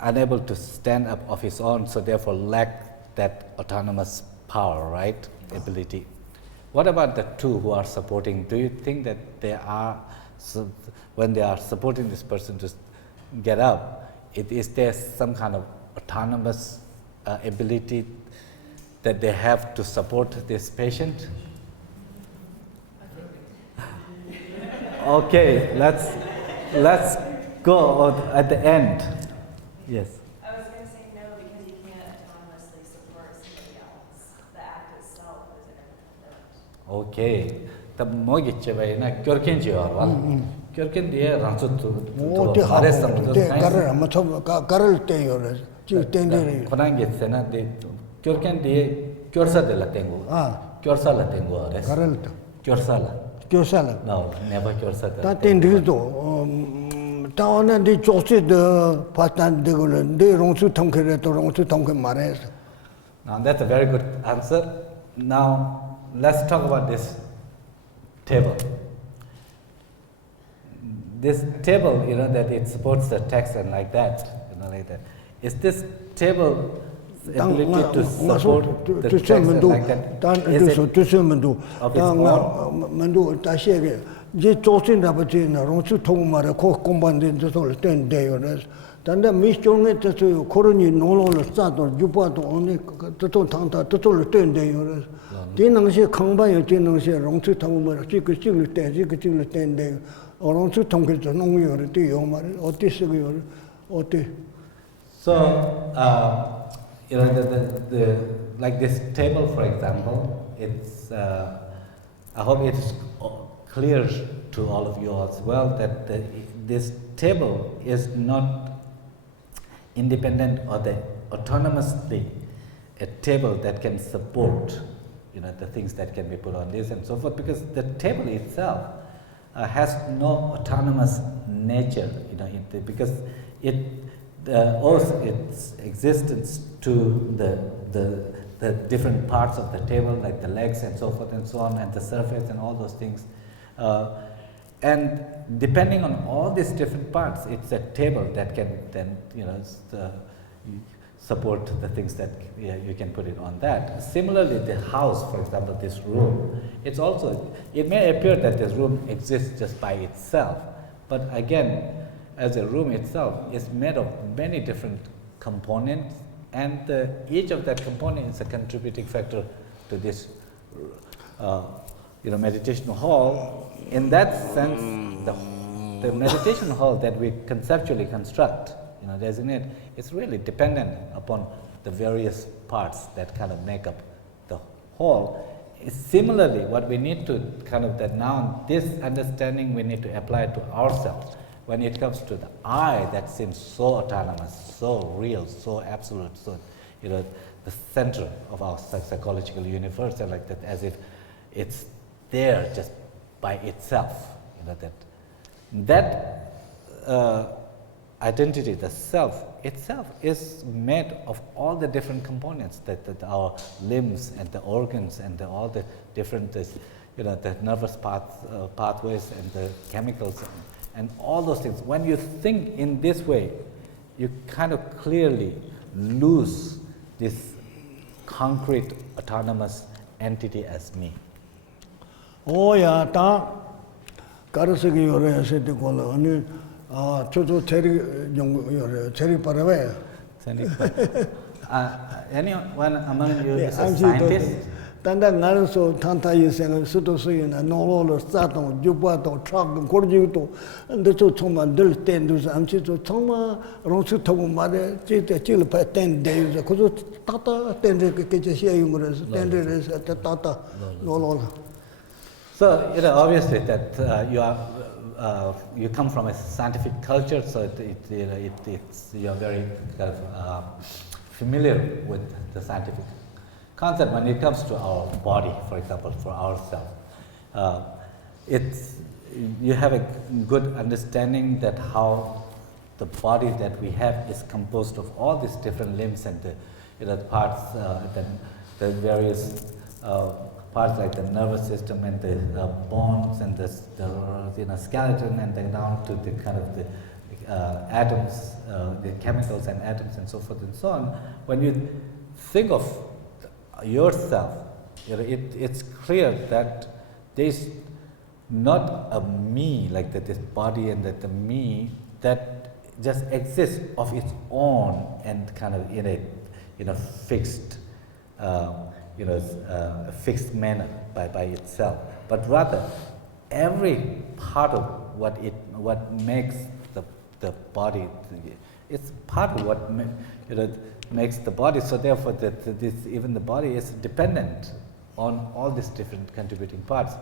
unable to stand up of his own, so therefore lack that autonomous power, right, ability. What about the two who are supporting? Do you think that they are, when they are supporting this person to get up, is there some kind of autonomous ability that they have to support this patient? Okay, let's go at the end. Yes. I was going to say no, because you can't autonomously support somebody else. The act itself is independent. Okay. The mogi cheba ina kyorken jiwa wala. Kyorken diye ranchu 오, 때 하고, 때 가를 아마 좀 가를 때요. 지 땡데리. Konang get sena de Kyorken diye Kyorsa de la tengo. 아, Kyorsa la tengo res. 가를 때. Kyorsa la. 교사라. No, never Kyorsa. 다 땡들도 다원은 디 조치도 파탄 되고는 내 롱수 통케를 또 롱수 통케 말해서. Now that's a very good answer. Now let's talk about this table. This table, you know, that it supports the text and like that, you know, like that. Is this table ability to support the text and like that? Is it of its own? 만도 다시게 이제 조진다 버티나 롱수 통 말에 고 공부한데 저걸 땐데요. 단다 미종에 뜻이 코로니 노노를 싸도 유바도 오늘 또 당다 또를 땐데요. 디능시 강바요 디능시 롱수 통 말에 지그 지글 때 지그 지글 땐데요. 롱수 통께서 농요를 띠요 말 어디 쓰고요. 어디 So, you know, the like this table, for example, it's, I hope it's clear to all of you as well that this table is not independent or autonomously a table that can support, you know, the things that can be put on this and so forth, because the table itself has no autonomous nature, you know, because it owes its existence to the different parts of the table, like the legs and so forth and so on, and the surface and all those things. And depending on all these different parts, it's a table that can then, you know, support the things that you can put it on that. Similarly, the house, for example, this room, it's also, it may appear that this room exists just by itself, but again, as a room itself is made of many different components, and each of that component is a contributing factor to this, you know, meditation hall. In that sense, the meditation hall that we conceptually construct, you know, designate, it's really dependent upon the various parts that kind of make up the whole. Similarly, what we need to kind of that now, this understanding we need to apply to ourselves. When it comes to the I, that seems so autonomous, so real, so absolute, so, you know, the center of our psychological universe, and like that, as if it's there just by itself, you know, that identity, the self itself, is made of all the different components that our limbs and the organs and all the different, you know, the nervous pathways and the chemicals and all those things. When you think in this way, you kind of clearly lose this concrete autonomous entity as me. Oh yeah, ta karasegi yore se de kola ani chocho cheri yong yore cheri parawe. Anyone among you is a scientist? 단단 나는서 탄타이생을 수도 수이나 노로로 싸도 죽바도 촥 고르지도 근데 저 정말 늘 땐도서 암치도 정말 롱수 타고 말에 제때 찔 파텐데 그저 따따 땐데 그게 시에유물에서 땐데에서 따따 노로. So, you know, obviously that you come from a scientific culture, so you're very kind of familiar with the scientific concept. When it comes to our body, for example, for ourselves, you have a good understanding that how the body that we have is composed of all these different limbs and the, you know, parts, the various parts like the nervous system and the bones and the you know, skeleton, and then down to the kind of the atoms, the chemicals and atoms and so forth and so on. When you think of yourself, you know, it's clear that there's not a me, like that this body and that the me that just exists of its own and kind of in a, you know, fixed, you know, fixed manner by itself, but rather every part of what makes the body, it's part of what you know, makes the body. So therefore, even the body is dependent on all these different contributing parts.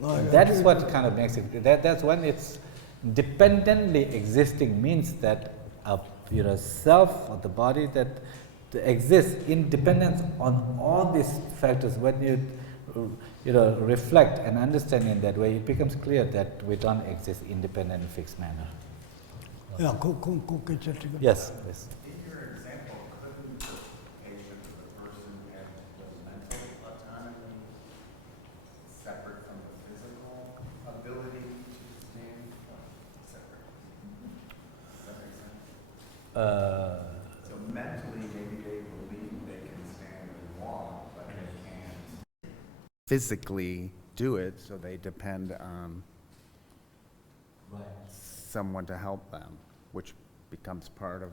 That is what kind of makes it. That's when it's dependently existing means that self or the body that exists in dependence on all these factors. When you reflect and understand in that way, it becomes clear that we don't exist independent in fixed manner. Yeah, Yes, yes. In your example, couldn't the patient or the person have the mental autonomy separate from the physical ability to stand separate? Does that make sense? So mentally, maybe they believe they can stand and walk, but they can't physically do it, so they depend on someone to help them, which becomes part of.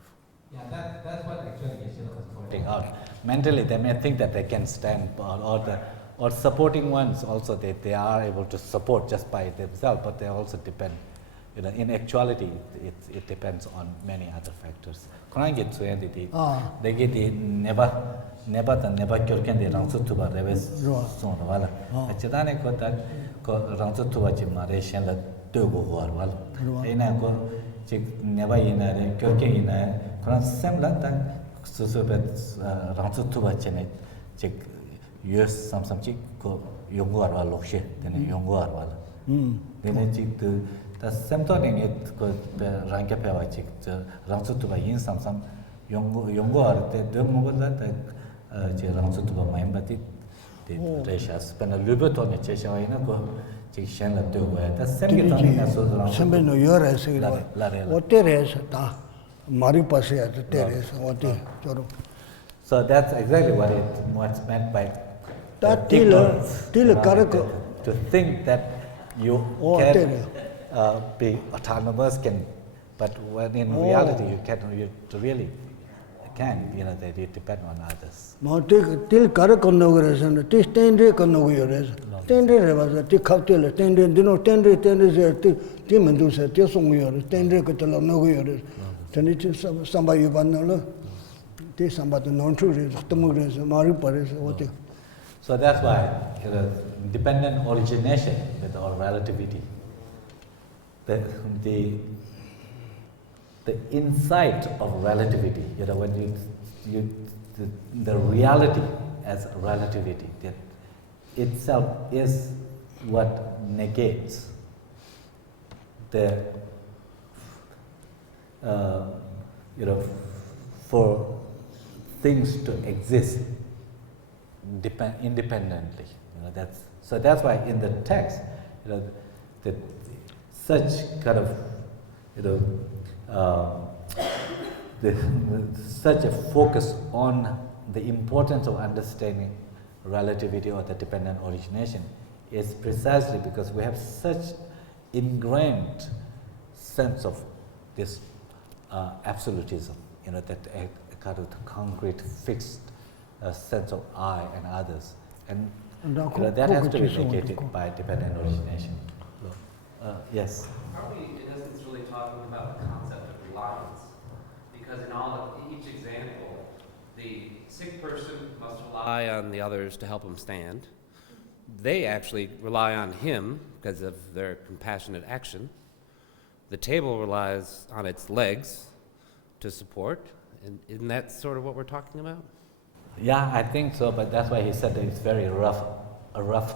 Yeah, that's what actually Geshe was pointing out. Mentally, they may think that they can stand, or supporting ones also, they are able to support just by themselves, but they also depend. In actuality, it depends on many other factors. Kurang get to end it. They get the never kyorken the rangsu tuba reves son wala. Achidane ko that rangsu tuba ji mare shen la dogo war wala. Ina ko chik never ina re kyorken ina kurang sem la ta susubet rangsu tuba chene chik yes sam chik ko yongo war wala lokshe tene yongo war wala. Dene chik tu the symptomatic it could rank up a chick to by in some young or the Dumoga that Ransu to my empathy. The Resha spend a little bit on the Cheshire in a go, Chick Shanla do where the same Somebody know your as what Teres, Maripasi at the Teres, what so that's exactly what's meant by that till to think that you can be autonomous, but when in reality you really can, that you depend on others. No, till Karakonogas, this 10 day Konogas, 10 day was a tick up till 10 day, 10 day, 10 days, Timandus, Tiosum, 10 day Kotala Noguris, then somebody you banana, this somebody non true, Tomugas, Mariparis, what. So that's why dependent origination with our relativity. The insight of relativity, when the reality as relativity, that itself is what negates the for things to exist independently. That's why in the text, that such kind of such a focus on the importance of understanding relativity or the dependent origination is precisely because we have such ingrained sense of this absolutism, that a kind of concrete, fixed sense of I and others, and that has to be negated by dependent origination. Yes. Are we, in essence, really talking about the concept of reliance? Because in each example, the sick person must rely on the others to help him stand. They actually rely on him because of their compassionate action. The table relies on its legs to support. And isn't that sort of what we're talking about? Yeah, I think so, but that's why he said that it's very rough, a rough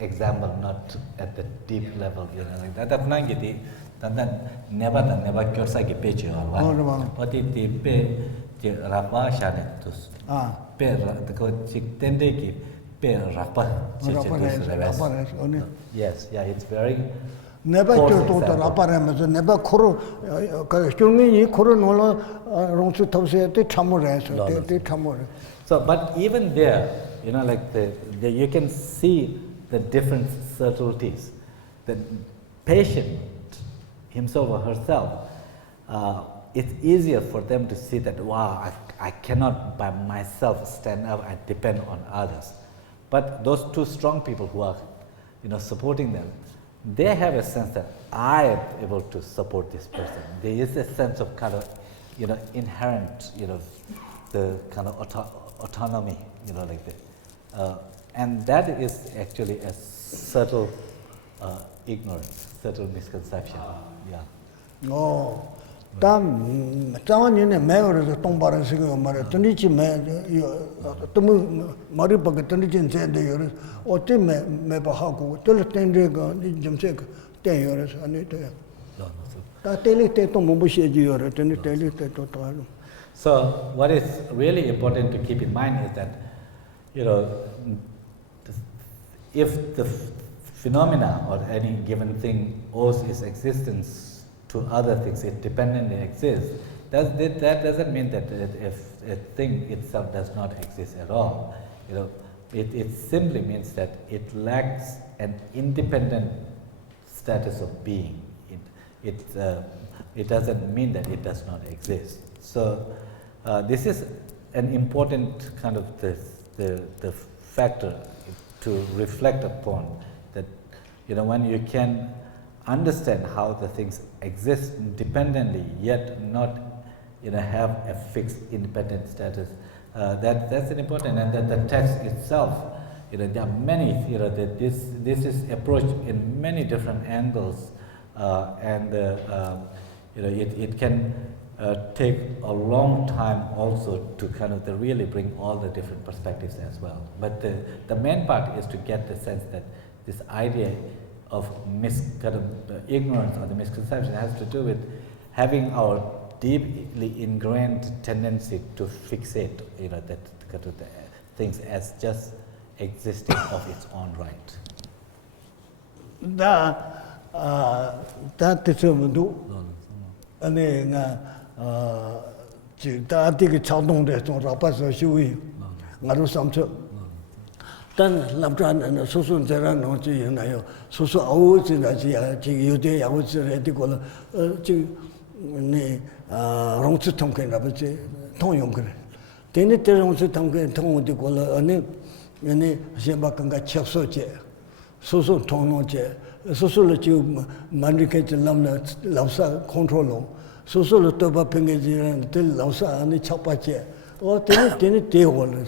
example, not at the deep level, like that. That's not getting that never kyosa ki peche or what did the pe rapa shanetus pe the go chik tende ki pe rapa yes, yeah, it's very never to the Raparam, never Kuru, Kuru Nola, Ronsu Tose, the Chamores, the Chamore. So, but even there, like you can see the different subtleties. The patient himself or herself, it's easier for them to see that, wow, I cannot by myself stand up, I depend on others. But those two strong people who are, supporting them, they have a sense that I am able to support this person. There is a sense of kind of, inherent, the kind of autonomy, like that. And that is actually a subtle ignorance, subtle misconception. 어. 땀 자원이네 매월에서 똥바를 쓰고 말해. 던지지 매 너무 머리 밖에 던지진 쟤인데 어때 매바 하고 들 땡데가 좀 제가 땡여서 아니 돼. 다 텔리 때또 뭐시지요. 던지 텔리 때또 또. So what is really important to keep in mind is that, if the phenomena or any given thing owes its existence to other things, it dependently exists, that doesn't mean that if a thing itself does not exist at all. It simply means that it lacks an independent status of being. It doesn't mean that it does not exist. So this is an important kind of the factor to reflect upon, that when you can understand how the things exist independently yet not have a fixed independent status, that's an important, and that the text itself, there are many, that this is approached in many different angles, and it can take a long time also to kind of really bring all the different perspectives as well. But the main part is to get the sense that this idea of ignorance or the misconception has to do with having our deeply ingrained tendency to fixate, that the things as just existing of its own right. That is 다디게 차동대 좀 라파서 쉬위 나로 삼초 단 남자는 소소 저런 노지 있나요 소소 아우지나지야 지 요대 야우지를 되고 지네 롱츠 통케나 버지 통용 그래 되네 롱츠 통케 통오되고 아니 셈바kan가 척소제 소소 통노제 소소를 지금 만리케지 남나 라우사 컨트롤로 소소로 또바 팽게지는 들 라우사 안에 척바제 되네 대원을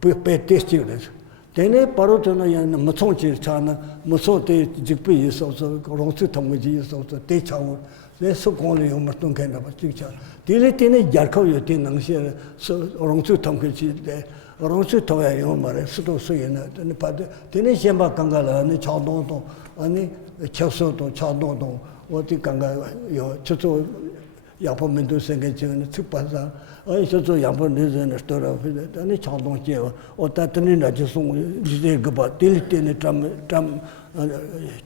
베테스티를 되네 바로 저는 무총지 차나 무소대 직비 있어서 롱스 통무지 있어서 대차고 내 속공을 요마통 괜다 버티자 되네 약하요 되는 롱스 통케지데 롱스 통해요 말에 수도 수에나 되네 바데 되네 셈바 강가라 아니 차도도 아니 척소도 차도도 어디 강가 요 저쪽 야포면도 생겨지는 특반사 저쪽 야포면에서 스토라 아니 차동제 어따더니 나지 송 이제 그바 딜때네 참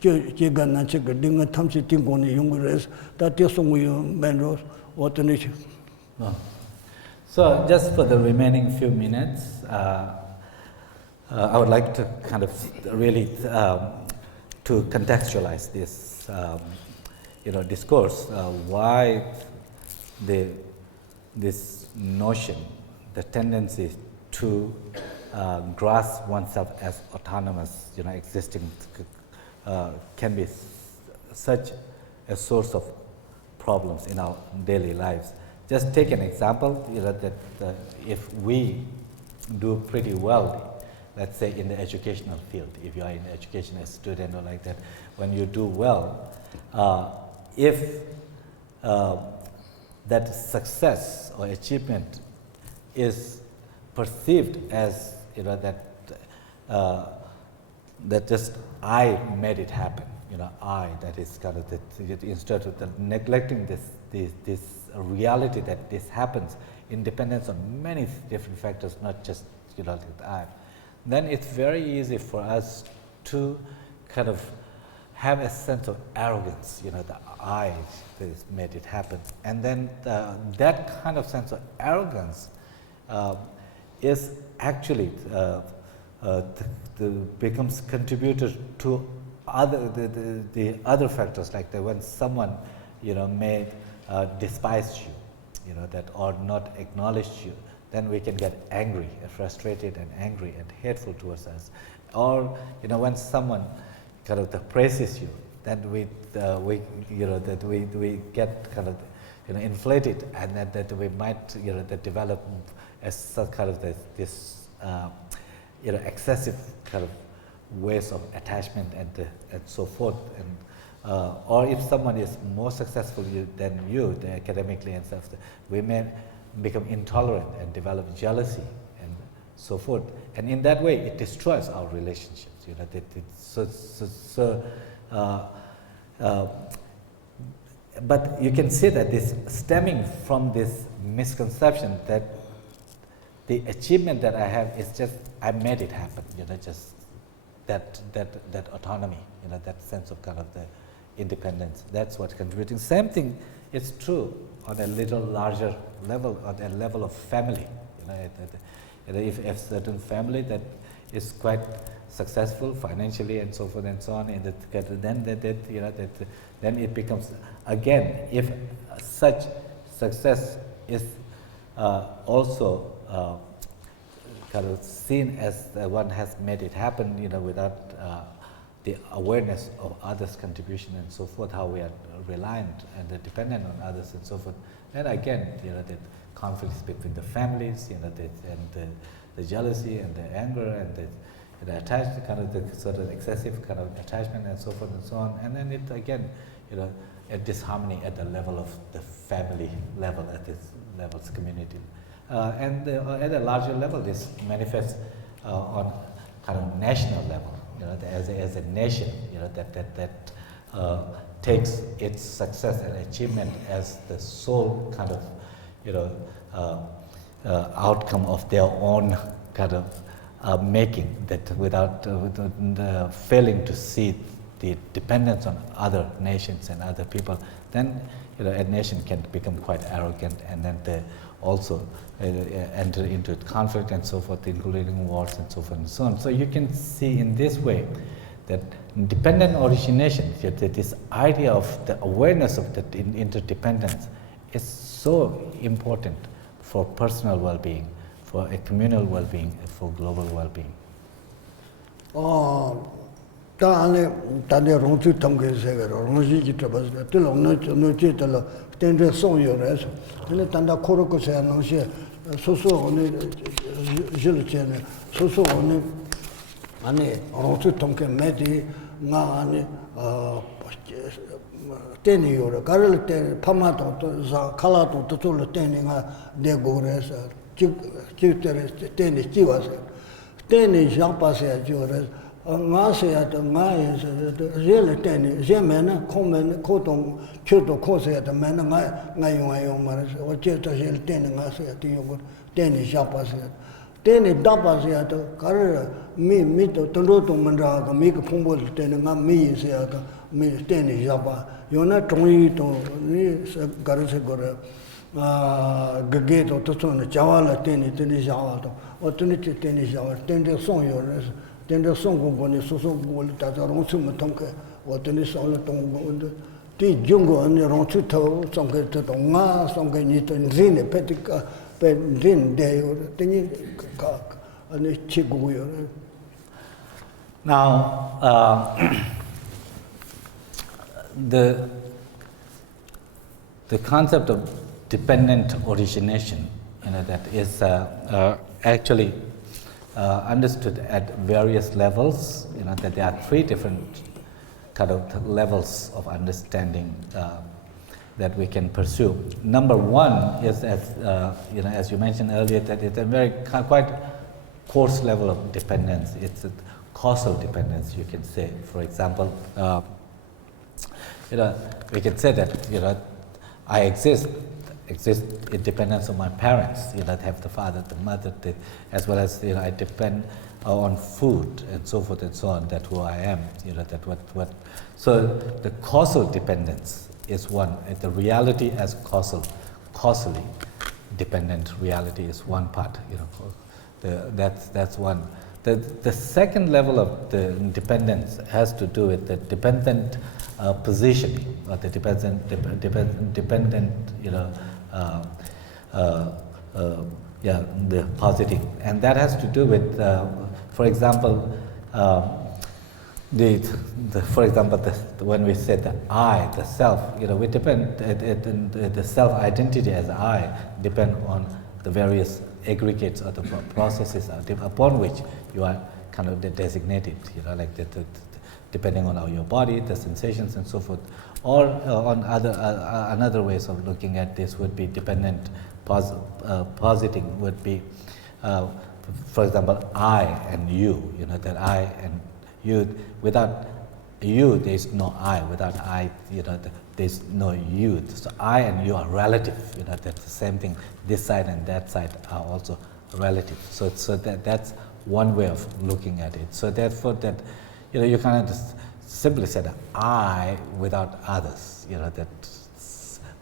제가 나체 그 링어 탐시 띵고니 용을 해서 다 뛰어송요 맨로 어떠니 So just for the remaining few minutes, I would like to kind of really to contextualize this discourse, why this notion, the tendency to grasp oneself as autonomous, existing, can be such a source of problems in our daily lives. Just take an example, that if we do pretty well, let's say in the educational field, if you are in education, a student or like that, when you do well, if that success or achievement is perceived as that just I made it happen, I, that is kind of instead of neglecting this reality that this happens in dependence on many different factors, not just I, then it's very easy for us to kind of have a sense of arrogance, the I this made it happen. And then that kind of sense of arrogance is actually becomes contributor to the other factors, like when someone may despise you, that or not acknowledge you, then we can get angry, frustrated and angry and hateful towards us. Or when someone kind of praises you, then we get kind of inflated, and that we might that develop as some kind of this excessive kind of ways of attachment and so forth, and or if someone is more successful than you academically and stuff, we may become intolerant and develop jealousy and so forth. And in that way, it destroys our relationships. But you can see that this stemming from this misconception that the achievement that I have is just I made it happen. Just that autonomy. That sense of kind of the independence. That's what's contributing. Same thing is true on a little larger level, on a level of family. If a certain family that is quite successful financially and so forth and so on, and then it becomes again, if such success is also kind of seen as one has made it happen, without the awareness of others' contribution and so forth, how we are reliant and dependent on others and so forth. Then again, the conflicts between the families, and the jealousy and the anger and the attached kind of the sort of excessive kind of attachment and so forth and so on. And then it again, a disharmony at the level of the family level, at this levels community, and at a larger level, this manifests on kind of national level. As a nation, that takes its success and achievement as the sole kind of, outcome of their own kind of making, that without failing to see the dependence on other nations and other people, then a nation can become quite arrogant, and then they also enter into conflict and so forth, including wars and so forth and so on. So you can see in this way that dependent origination, this idea of the awareness of the interdependence, is so important for personal well-being, for a communal well-being, for global well-being. Tane rongchu tamke segero, rongji jitabas, tilo noche talo, tendre song yores, tene tanda koroko se anonshe, soso one jilchene, soso one ane rongchu tamke medi, nga ane teni yore, karel teni pamato, kalato, totolo teni nga degores, chiktere teni chivas, teni jampase jores, nga se ya to nga ye le teni je mena komen ko tong chu to ko se ya to mena nga yong ma o che to je le teni nga se ya ti yo teni sha pa se teni da pa se ya to kar mi to ro to man ra ka mi ko phong bo le teni nga mi se ya to mi teni sha pa yo na tong yi to ni gar se go ra ge to to ne jawa la teni sha wa to o teni sha wa teni song yo re tende songo boni soso boli tata rongchu matonke wateni solo tongo ti jungo ani rongchu to songe to nga songe ni to rine petika pe rin de teni ka ani chigu yo. Now the concept of dependent origination, that is actually understood at various levels, that there are three different kind of levels of understanding that we can pursue. Number one is, as you mentioned earlier, that it's a very quite coarse level of dependence. It's a causal dependence, you can say. For example, we can say that I exist in dependence on my parents, that have the father, the mother, as well as I depend on food and so forth and so on. That who I am, that what. So the causal dependence is one. The reality as causally dependent reality is one part. That's one. The second level of the dependence has to do with the dependent positioning, or the dependent the positive, and that has to do with, for example, when we say the I, the self, we depend, the self identity as I depend on the various aggregates or the processes upon which you are kind of designated, like the depending on your body, the sensations and so forth. Or on another ways of looking at this would be dependent positing would be, for example, I and you, that I and you, without you there is no I, without I, there is no you. So I and you are relative, that's the same thing. This side and that side are also relative. So that's one way of looking at it. So therefore that, you cannot just simply say that I without others,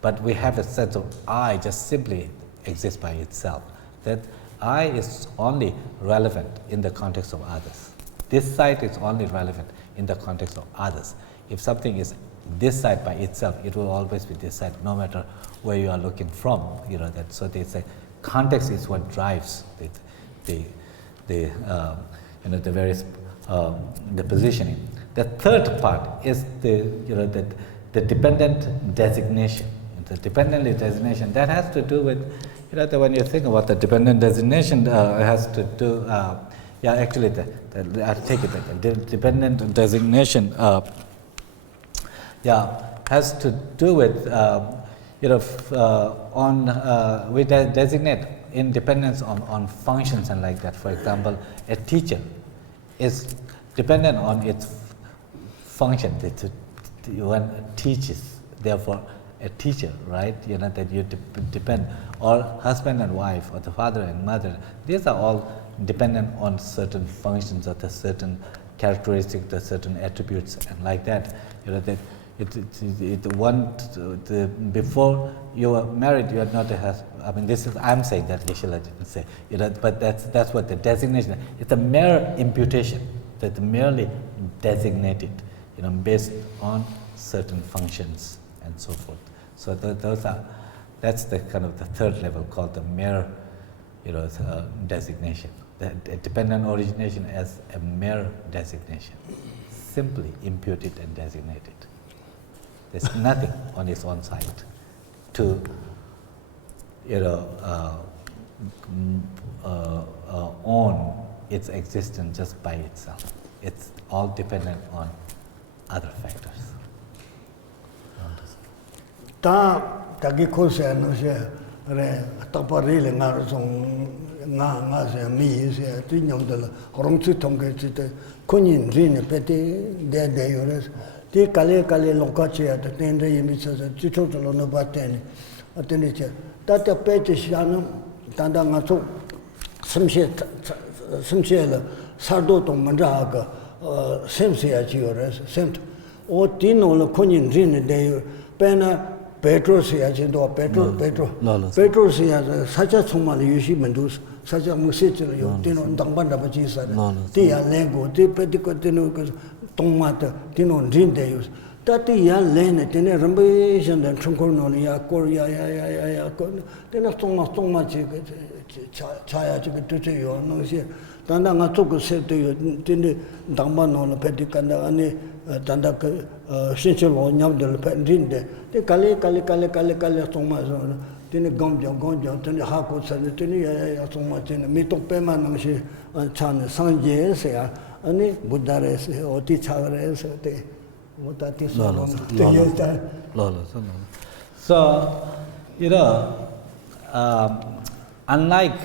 but we have a sense of I just simply exists by itself. That I is only relevant in the context of others. This side is only relevant in the context of others. If something is this side by itself, it will always be this side, no matter where you are looking from. That. So they say context is what drives the various the positioning. The third part is the dependent designation. The dependent designation that has to do with when you think about the dependent designation, has to do actually I'll take it back. The dependent designation has to do with we designate independence on functions and like that. For example, a teacher is dependent on its function. One teaches, therefore a teacher, right? That you depend, or husband and wife, or the father and mother. These are all dependent on certain functions, or the certain characteristics, the certain attributes, and like that. That before you are married, you are not a husband. I mean, this is I'm saying that Geshe didn't say. But that's what the designation. It's a mere imputation that merely designated, based on certain functions and so forth. So that's the kind of the third level called the mere, designation. The dependent origination as a mere designation, simply imputed and designated. There's nothing on its own side to, own its existence just by itself. It's all dependent on other factors. Taki kose no se re tapari le ngar song nga se mi se ti nyom de la rong chu tong ke ti kunin rin pete de yores ti kale lonka che ta ten de yimi se ti chu lo no baten atene che ta ta pete shan tanda nga chu simshe la sardo tong manja ga semse ya ji yores semt o ti no lo kunin rin de pena petrol siya jindo petrol siya sacha chuma le yushi mendus sacha musit le yo tino dangban da baji sa ti ya lengo ti petiko tino tongma ta tino rinde yus ta ti ya lene tene rambe shan chungkor no ya kor ya ko tino tongma chi chaya chi tu che yo no si tanda nga chok se te yo tine dangban no le petikanda ani tanda ke shinche lo nyam de le rinde te kale tongma so tene gongjo tene ha ko sa tene ya tongma tene mi to pe ma nang shi chan sanje se ya ani buddhare se oti chagre se te mutati so te yesta so unlike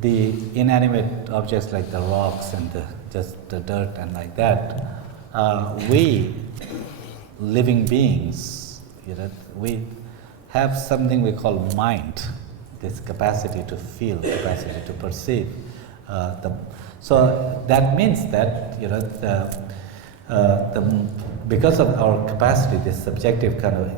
the inanimate objects like the rocks and just the dirt and like that, we living beings, we have something we call mind, this capacity to feel, capacity to perceive. So that means that because of our capacity, this subjective kind of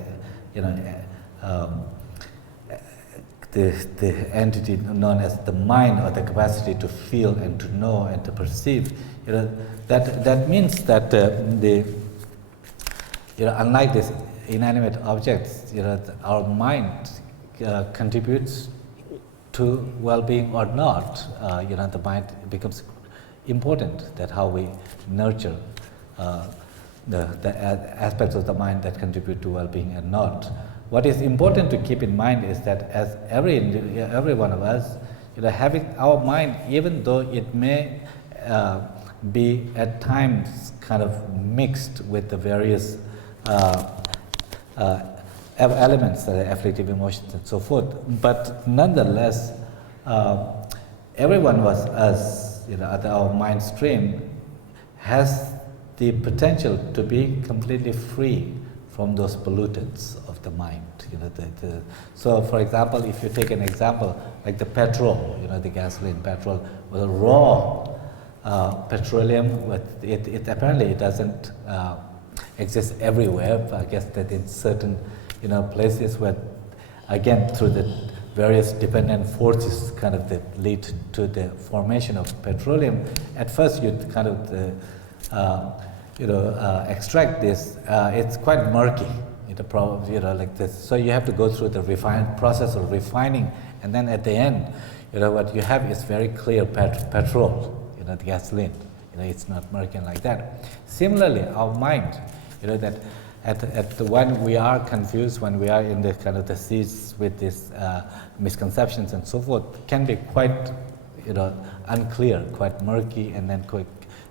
the entity known as the mind, or the capacity to feel and to know and to perceive, that means that unlike these inanimate objects, our mind contributes to well-being or not. The mind becomes important. That how we nurture the aspects of the mind that contribute to well-being and not. What is important to keep in mind is that as every one of us, having our mind, even though it may be at times kind of mixed with the various elements, afflictive emotions and so forth. But nonetheless, everyone was us, at our mind stream, has the potential to be completely free from those pollutants of the mind. So, for example, if you take an example like the petrol, the gasoline, petrol, was raw petroleum. It apparently it doesn't exist everywhere. But I guess that in certain places where, again, through the various dependent forces kind of that lead to the formation of petroleum. At first, you'd kind of extract this. It's quite murky. Like this. So you have to go through the process of refining, and then at the end, what you have is very clear petrol. The gasoline. It's not murky like that. Similarly, our mind. That when we are confused, when we are in the kind of the seas with these misconceptions and so forth, can be quite, unclear, quite murky, and then quite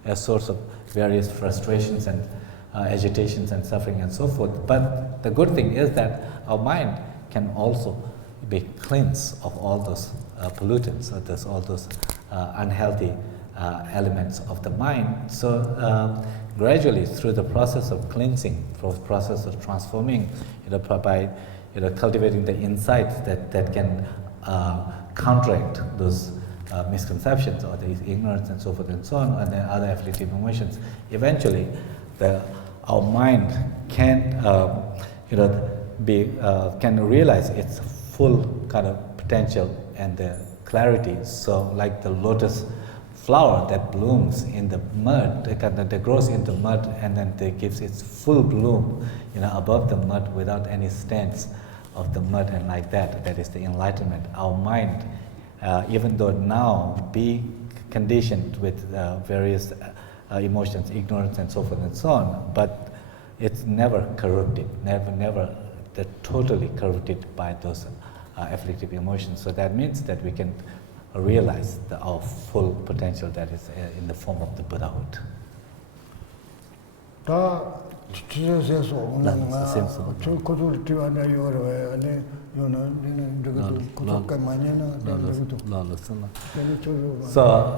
a source of various frustrations and agitations and suffering and so forth. But the good thing is that our mind can also be cleansed of all those pollutants, or all those unhealthy elements of the mind. So gradually, through the process of cleansing, process of transforming, by cultivating the insights that can counteract those misconceptions or the ignorance and so forth and so on, and the other afflictive emotions, eventually our mind can can realize its full kind of potential and the clarity. So like the lotus flower that blooms in the mud, that grows in the mud, and then it gives its full bloom, above the mud without any stains of the mud, and like that. That is the enlightenment. Our mind, even though now be conditioned with various emotions, ignorance, and so forth and so on, but it's never corrupted, never totally corrupted by those afflictive emotions. So that means that we can realize our full potential that is in the form of the Buddhahood. So,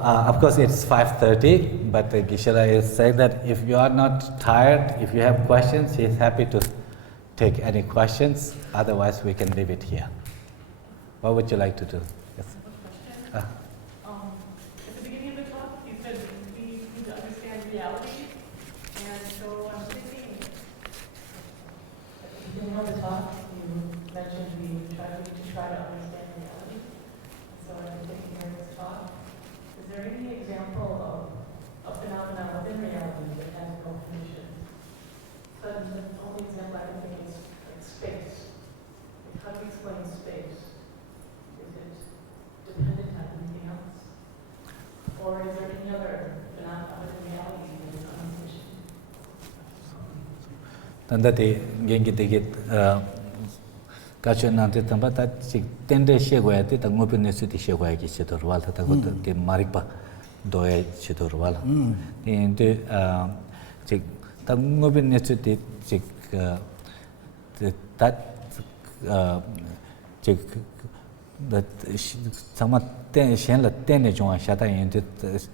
of course, it's 5:30, but Geshe is saying that if you are not tired, if you have questions, he is happy to take any questions. Otherwise, we can leave it here. What would you like to do? Yes. At the beginning of the talk, you said we need to understand reality, and so I'm thinking, at the beginning of the talk, you mentioned we try to understand reality. So I'm thinking during this talk, is there any example of a phenomenon within reality that has no conditions? So the only example I can think is like space. Like how do we explain space? Is it dependent on anything else? Or is there any other phenomenon in reality that is unconditioned? Tandati gengi degi kacho nante tamba ta chik tende shegoya te ta ngopi nesu ti shegoya ki chidur wala ta kota ti marikpa doya chidur wala. Ti ente chik ta ngopi nesu ti chik ta chik sama shen la tenne chunga shata yente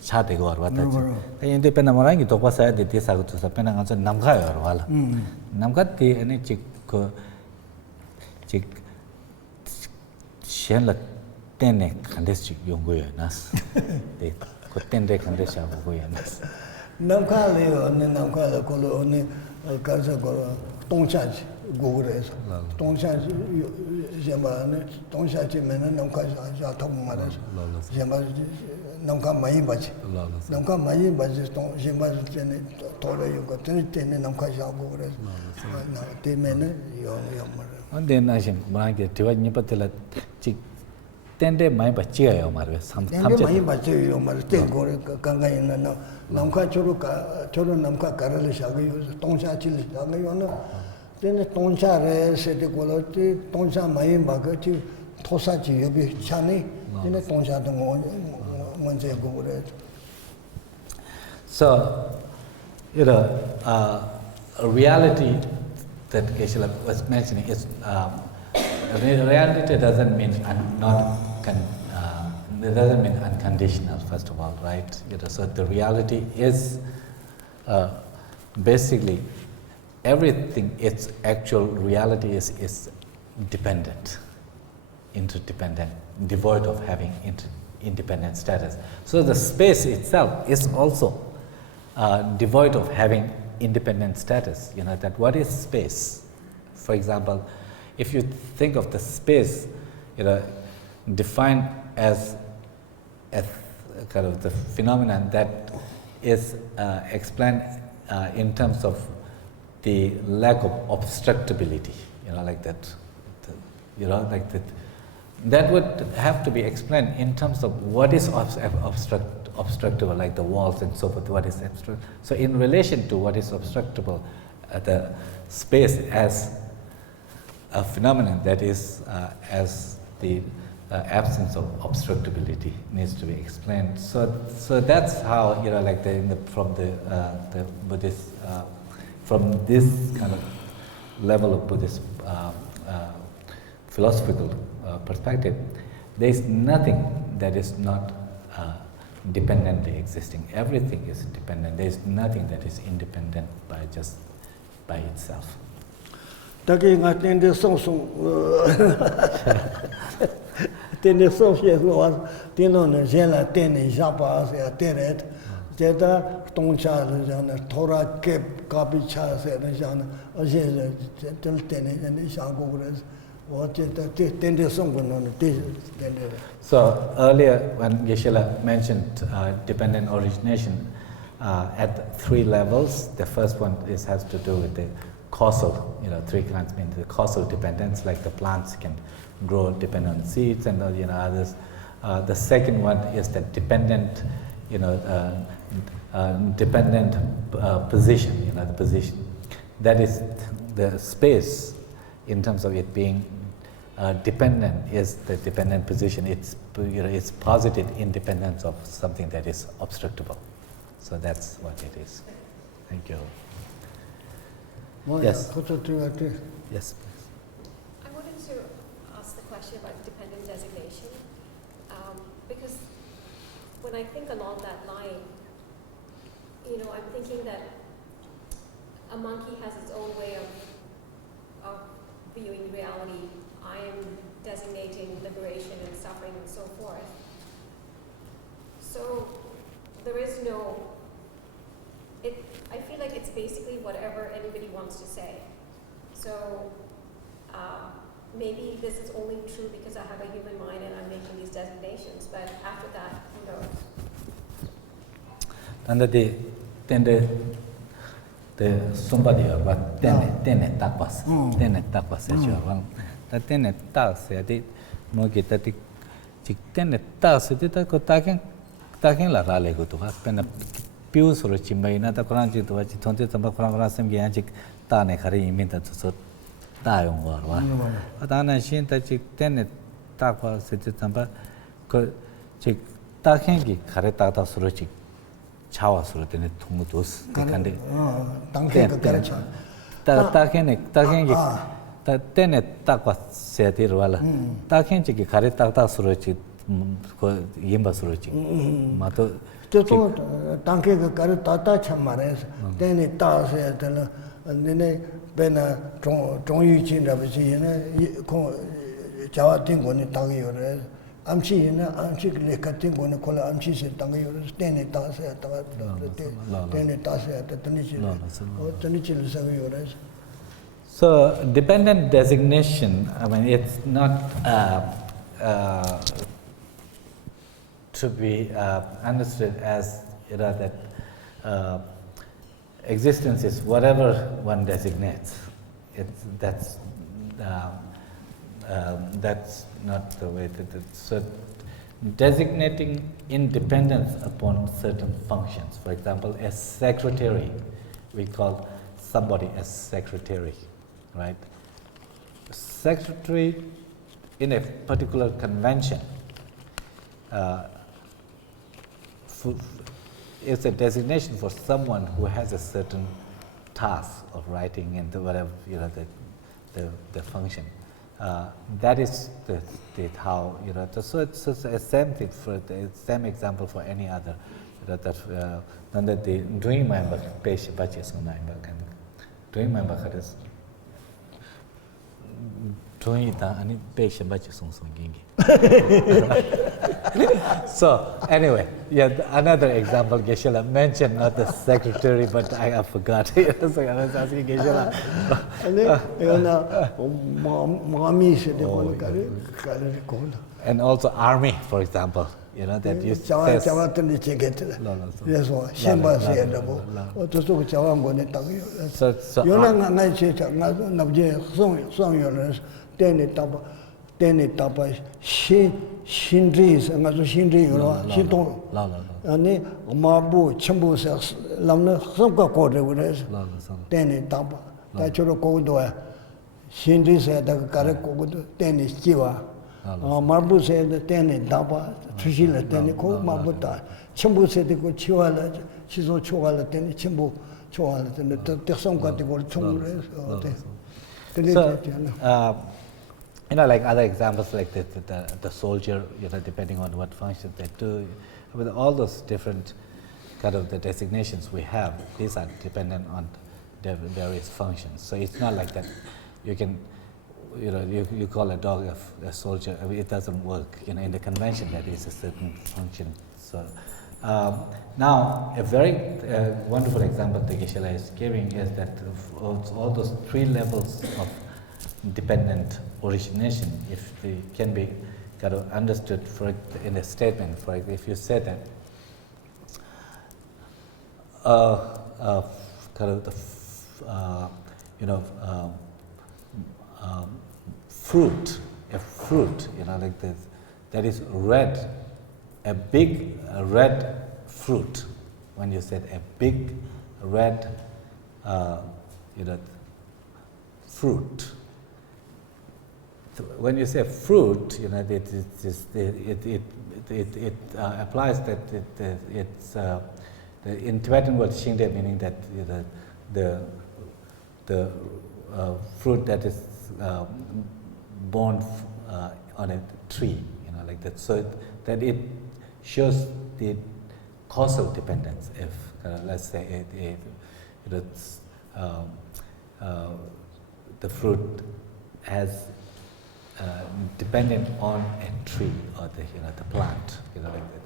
cha degi war wata chik. Ta yente pena morangi tokpa saya de ti sagu tusa pena nganso namka yor wala. Namka ti ene chik ko chik shen la tenne kandes chik yungu yo nas. Ko tenne kandes shabu yo nas. Namka le yo, namka le kolo, karsa kolo, tongchaji guguresa. Tongchaji yamba, tongchaji mena namka ya tabu marasa. Yamba namka mayi bachi. Namka mayi bachi, yamba tene tole yuka, tene namka ya guguresa. Te mena yo mara. Ande na shem, morangi tiwa nipatila chik tende mayi bachi yo marwe. Tende mayi bachi yo mara, ten gore kanga ina namka choro namka karali shagayo, tongchaji li shagayo na. Tene tongcha re sete kola, te tongcha mayi baga, te tosa chi yobi chani, tene tongcha to ngonche gugure. So, a reality that Geshe was mentioning is reality doesn't mean it doesn't mean unconditional. First of all, right? So the reality is basically everything. Its actual reality is dependent, interdependent, devoid of having independent status. So the space itself is also devoid of having independent status. That what is space? For example, if you think of the space, defined as kind of the phenomenon that is explained in terms of the lack of obstructibility, like that, like that. That would have to be explained in terms of what is obstructible, like the walls and so forth, what is obstructible. So in relation to what is obstructible, the space as a phenomenon that is as the absence of obstructibility needs to be explained. So that's how, like from the Buddhist, from this kind of level of Buddhist philosophical perspective, there is nothing that is not dependently existing. Everything is dependent. There is nothing that is independent by itself. Taki nga tende song tende song she was tino ne jela tene japa se teret jeda tongcha jana thora kep kapi cha se jana aje tel tene ne shago gres what tende song no tende. So earlier when Geshe mentioned dependent origination at 3 levels, the first one has to do with the causal, 3 kinds mean the causal dependence, like the plants can grow dependent on seeds and others. The second one is the dependent, dependent position, the position. That is the space in terms of it being dependent is the dependent position. It's posited independence of something that is obstructible. So that's what it is. Thank you. Yes. Yes, please. I wanted to ask the question about dependent designation, because when I think along that line, I'm thinking that a monkey has its own way of viewing reality. I am designating liberation and suffering and so forth. So there is no. I feel like it's basically whatever anybody wants to say. So maybe this is only true because I have a human mind and I'm making these designations, but after that, who knows? Tanda the somebody about tene takwas actually. That tene tas the mo kita tik tene tas the ko taken la rale go to has pen pius or chimbaina ta koran ji to ji thonte tamba koran sem gi anjik ta ne khari min ta so ta yong war wa atana shin ta chik tene takwa se tamba ko chik ta khen gi khare ta ta suro chik chawa suro tene thung dos kande tangke ka karacha ta khen gi ta tene takwa se ti wala ta khen chi gi khare ta suro chik ko yimba suro chik ma to तो टांके का कर ताता छमारे तेने तासे तल ने बेना 종이 진다버지 ने को 자와 띵고니 당이 요래 암치는 암치 레카팅 거는 콜 암치세 당이 요래 때네 따세 따가 때네 따세 때니치 때니치 상이 요래. So dependent designation, I mean, it's not to be understood as that existence is whatever one designates. That's not the way that it's. So designating independence upon certain functions. For example, as secretary, we call somebody as secretary, right? Secretary in a particular convention it's a designation for someone who has a certain task of writing and whatever, you know, the function. That is the how, you know, so it's the same thing for the same example for any other. That nanda the doing my page batches on my back and doing my back is doing it and page batches on some gingy. So anyway, yeah, another example Geshe mentioned, not the secretary, but I forgot. So I was asking Geshe. And also army, for example, you know, that you say. Shindris, and also Shindri, Shindon. And Mabu, Chambu says, Lamna, Sonka quarter with us, Danny Tapa, Tachuro Kodoa, Shindri said the Karako, Danny Chiva, Marbu said the Danny Tapa, Trishila, Danny Ko, Mabuta, Chambu said the good Chihuahua, she's all Chihuahua, Danny Chimbu, Chihuahua, and the Sonka, the good Tumres. You know, like other examples like the soldier, you know, depending on what function they do, with all those different kind of the designations we have, these are dependent on the various functions. So it's not like that you can, you know, you call a dog a soldier, I mean, it doesn't work. You know, in the convention there is a certain function. So now a very wonderful example that Geshe is giving is that all those three levels of dependent origination, if they can be kind of understood for it in a statement. For if you say that kind of the you know fruit, a fruit, you know, like this, that is red, a big red fruit. When you said a big red, you know, fruit. When you say fruit, you know, it applies that it's in Tibetan word Shingde, meaning that the fruit that is born on a tree, you know, like that. So that it shows the causal dependence. If let's say the fruit has dependent on a tree or the plant, you know, like that.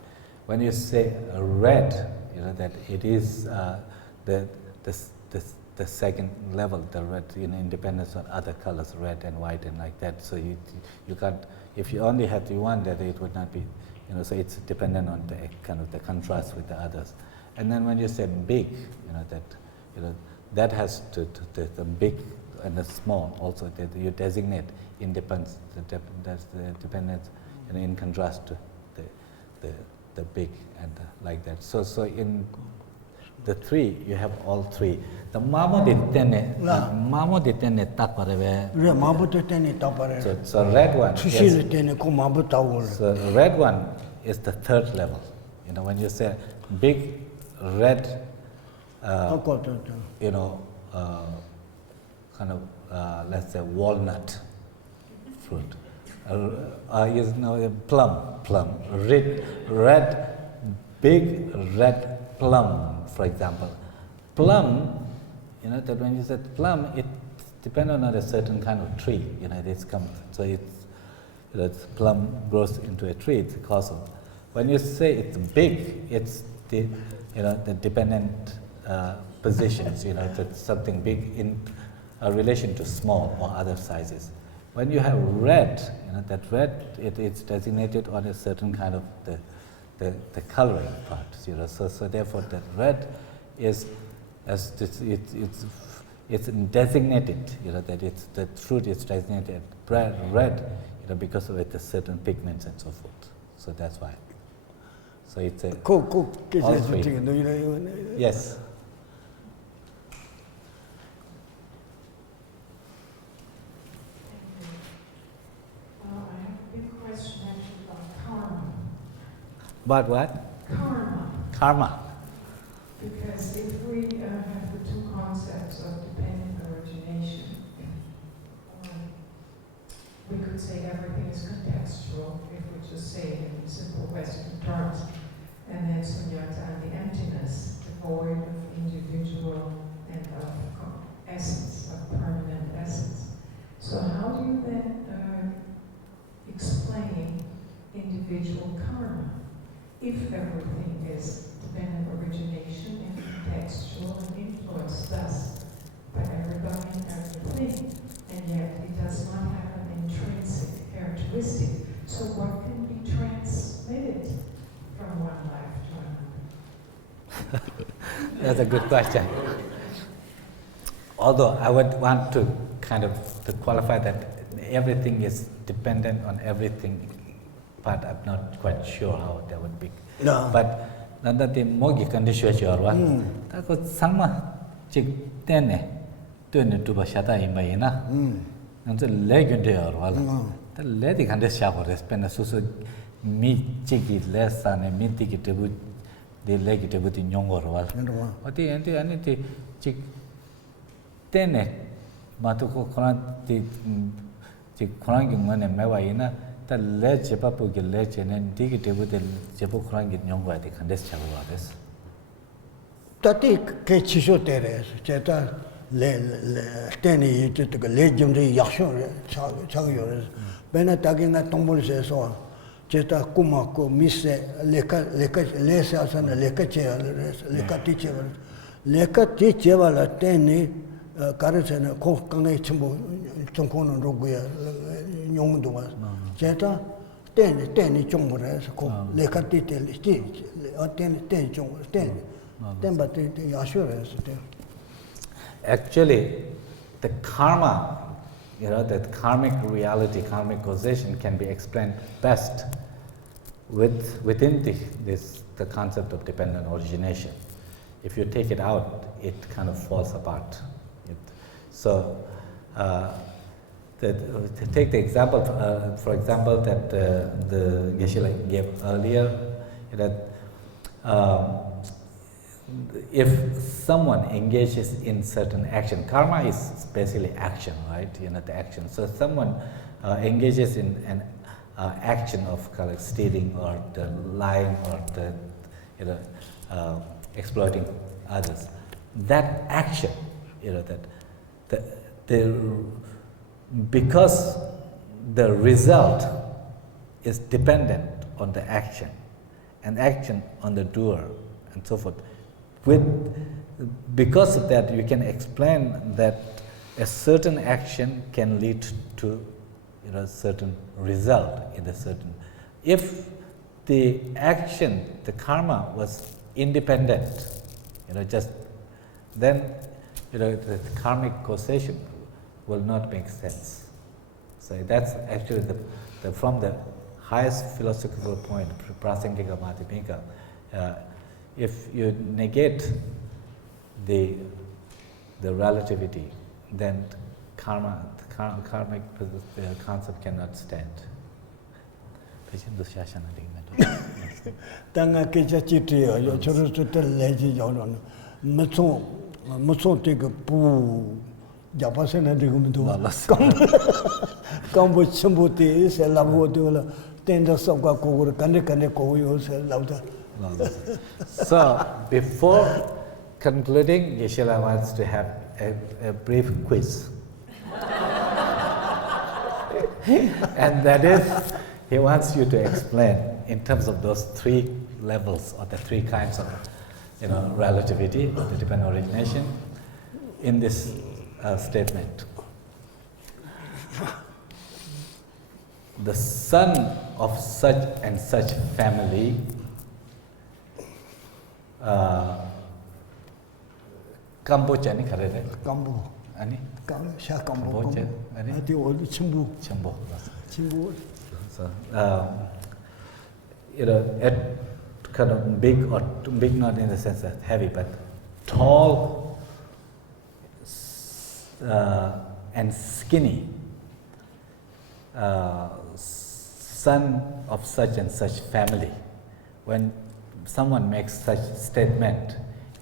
When you say red, you know, that it is the second level, the red, you know, independence on other colors, red and white and like that. So you can't, if you only had the one, that it would not be, you know. So it's dependent on the kind of the contrast with the others. And then when you say big, you know, that has the big and the small also, that you designate independence, that's the dependence, you know, in contrast to the big and like that. So in the three, you have all three. The mamo ditene takpareve. So red one. So red one is the third level. You know, when you say big red, you know, kind of let's say walnut fruit, you know, plum, red, big red plum, for example. Plum, you know, that when you said plum, it depends on a certain kind of tree, you know, it's come, so it's, you know, plum grows into a tree, it's causal. When you say it's big, it's the, you know, the dependent positions, you know, that's something big in relation to small or other sizes. When you have red, you know, that red, it's designated on a certain kind of the coloring part, you know. So therefore, that red is as it's designated, you know, that it's the fruit is designated red, you know, because of it, the certain pigments and so forth. So that's why. So it's a all three. Yes. But what? Karma. Karma. Because if we have the two concepts of dependent origination, we could say everything is contextual if we just say it in simple Western terms. And then sunyata and the emptiness, devoid of individual and of essence, of permanent essence. So how do you then explain individual karma if everything is dependent origination and contextual and influenced thus by everybody and everything, and yet it does not have an intrinsic characteristic? So what can be transmitted from one life to another? That's a good question. Although I would want to kind of to qualify that everything is dependent on everything, but I'm not quite sure how that would be. No. But nanda the mogi condition yorwa. Ta ko sangma chik tene tene tu ba shata imba ina. Nanda legunde yorwa. Ta ledi kande shabo respena susu mi chiki lesane mi tiki tebu de legi tebu ti nyongorwa. Oti enti ani ti chik tene matuko koran ti chik koran gi ngone mewa ina ta le chepa pu gi le chene digi tebu de chepo koran gi nyongwa di kandes chagwa des. Tati ke chisho tere, cheta le teni yite tuka le jimri yaksho chagyo res. Bena taki nga tombol se so, cheta kuma ko mise leka le se asana leka che res, leka ti che res. Leka ti che wala teni kare sena ko kange chimbo chongkono roguya nyongdo was. Cheta teni chongbo res, ko leka ti teli teni chongbo teni. Actually, the karma, that karmic reality, karmic causation can be explained best within the concept of dependent origination. If you take it out, it kind of falls apart. To take the example, for example, that the Geshe gave earlier, that if someone engages in certain action, karma is basically action, right? The action. So someone engages in an action of kind of stealing or the lying or the exploiting others. That action, because the result is dependent on the action, and action on the doer, and so forth. Because of that, you can explain that a certain action can lead to a certain result in a certain. If the action, the karma was independent, then the karmic causation will not make sense. So that's actually from the highest philosophical point, prasangika madhyamika. If you negate the relativity, then karmic concept cannot stand. Tanga kecha chitiya yo choro chota leji jawon mutso tega pu japasena digumdo kambo chimbuti se labo dola tenda sabga kogur kane koyo se lauda. So, before concluding, Geshe wants to have a brief quiz. And that is, he wants you to explain in terms of those three levels or the three kinds of relativity, the dependent origination, in this statement. The son of such and such family Cambodia ni karere. Cambo. Ani? Sha Cambo. Cambodia. Ani? Ati olu chimbu. Chimbo. Chimbu. So, at kind of big or big, not in the sense that heavy, but tall and skinny. Son of such and such family. When someone makes such statement,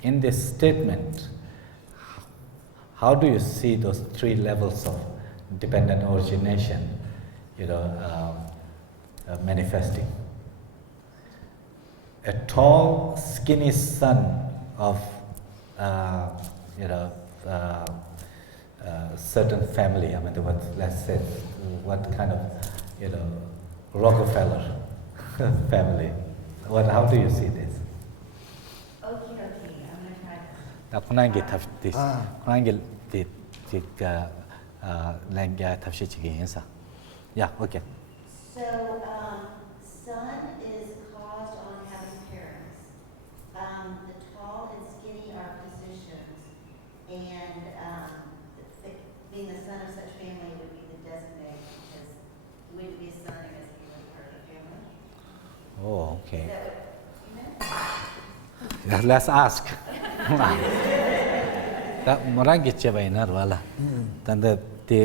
in this statement, how do you see those three levels of dependent origination, manifesting? A tall, skinny son of, certain family. I mean, let's say, what kind of, Rockefeller family. How do you see this? Okie dokie, I'm gonna try this. 나 군한게 탑시 군한게 디가 랭가 탑시지기 인사. Yeah, okay. So, sun is caused on having parents. The tall and skinny are positions, and being the son of such family would be the designate, because he wouldn't be a son unless he was part of the family. Oh, okay. Is that what you meant? Let's ask. That morangi cheba inar wala. Tanda the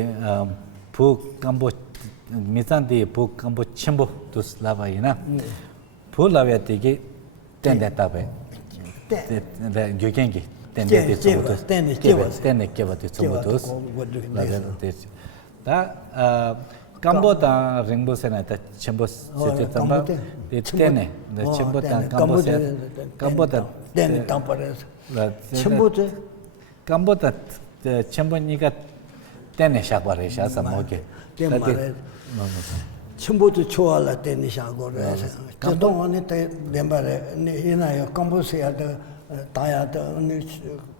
pu kambo misan the pu kambo chimbo dus lava ina. Pu lava tigi tende tabe. The gyugengi tende de chimbo. Tende keba de chimbo dus. Da kambo ta ringbo sena ta chimbo sete tamba. Tene the chimbo ta kambo se kambo ta tene tampare. Chimbo te kambo ta chimbo niga tene shakbare sha samoge. Temare. Chimbo te choala tene shakore. Kadong one te dembare ina yo kambo se ya de taya de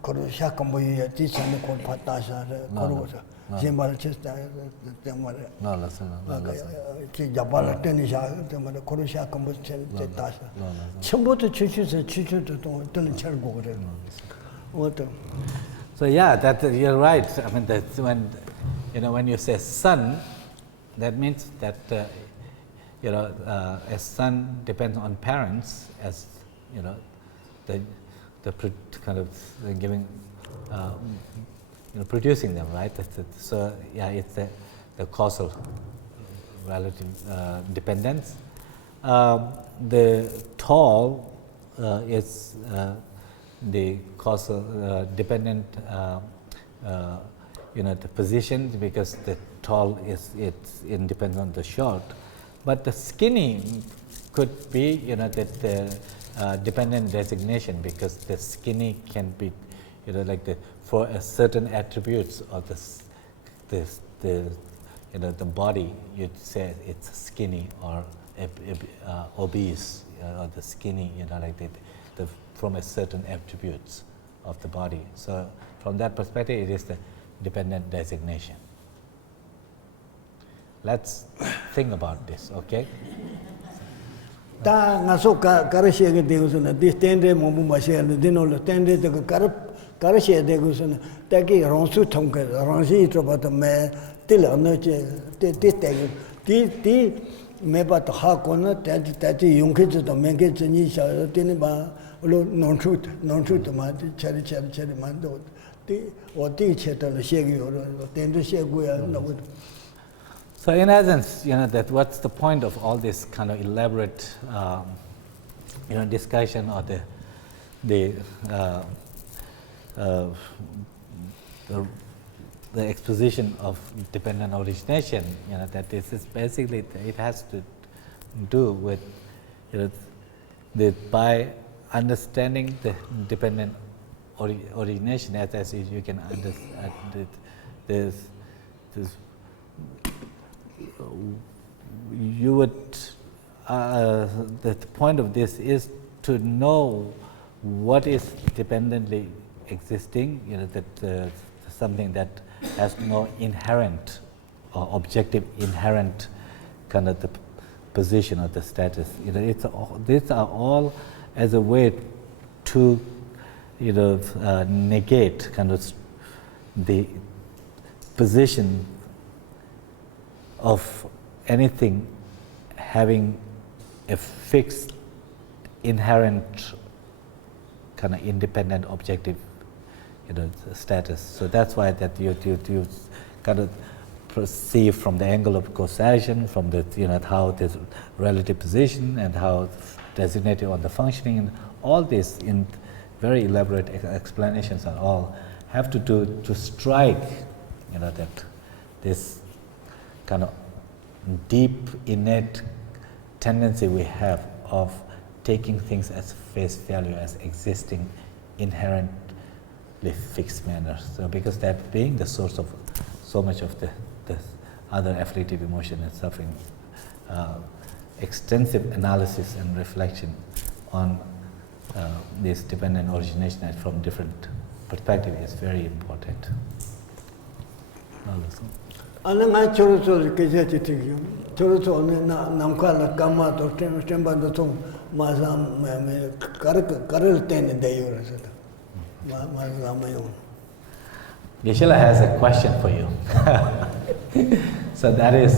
koru shakambo ya ti chane ko patasha koru jimbal chesta temare. No, listen. ki jabala tene sha temare koru shakambo chen tasha. Chimbo te chuchu to tene chergo gore. So yeah, that you're right. I mean, that's when you say son, that means that a son depends on parents as the kind of giving producing them, right? So yeah, it's the causal relative dependence. The tall is the causal dependent, the position, because the tall it's independent on the short, but the skinny could be that the dependent designation, because the skinny can be for a certain attributes of the body, you'd say it's skinny or obese, or the skinny, from a certain attributes of the body. So from that perspective, it is the dependent designation. Let's think about this, okay? Ta ngaso karashe ge degusuna this tende momu mashe dinol tende de karashe degusuna ta ki ronsu thongke ronsi trobat me til na che ti me ba to ha ko na ta ti yongke to me ge ni sha tin ba lo non chut ma chari man do ti o ti che to le she ge yo tende she gu ya no. So in essence, that what's the point of all this kind of elaborate, discussion, or the exposition of dependent origination? That this is basically, it has to do with, by understanding the dependent origination, as you can understand, this you would, the point of this is to know what is dependently existing, that something that has no inherent or objective inherent kind of the position or the status. These are all as a way to, negate kind of the position of anything having a fixed, inherent, kind of independent, objective, status. So that's why that you kind of perceive from the angle of causation, from the how the relative position and how designated on the functioning, and all this in very elaborate explanations and all, have to do to strike, that this kind of deep innate tendency we have of taking things as face value, as existing inherently fixed manner. So because that being the source of so much of the other afflictive emotion and suffering, extensive analysis and reflection on this dependent origination from different perspectives is very important. Ananga choro kejati tiki, choro namkala kama to temba to tum mazam me karel ten deyo rasata mazamayon. Geshe has a question for you. So that is,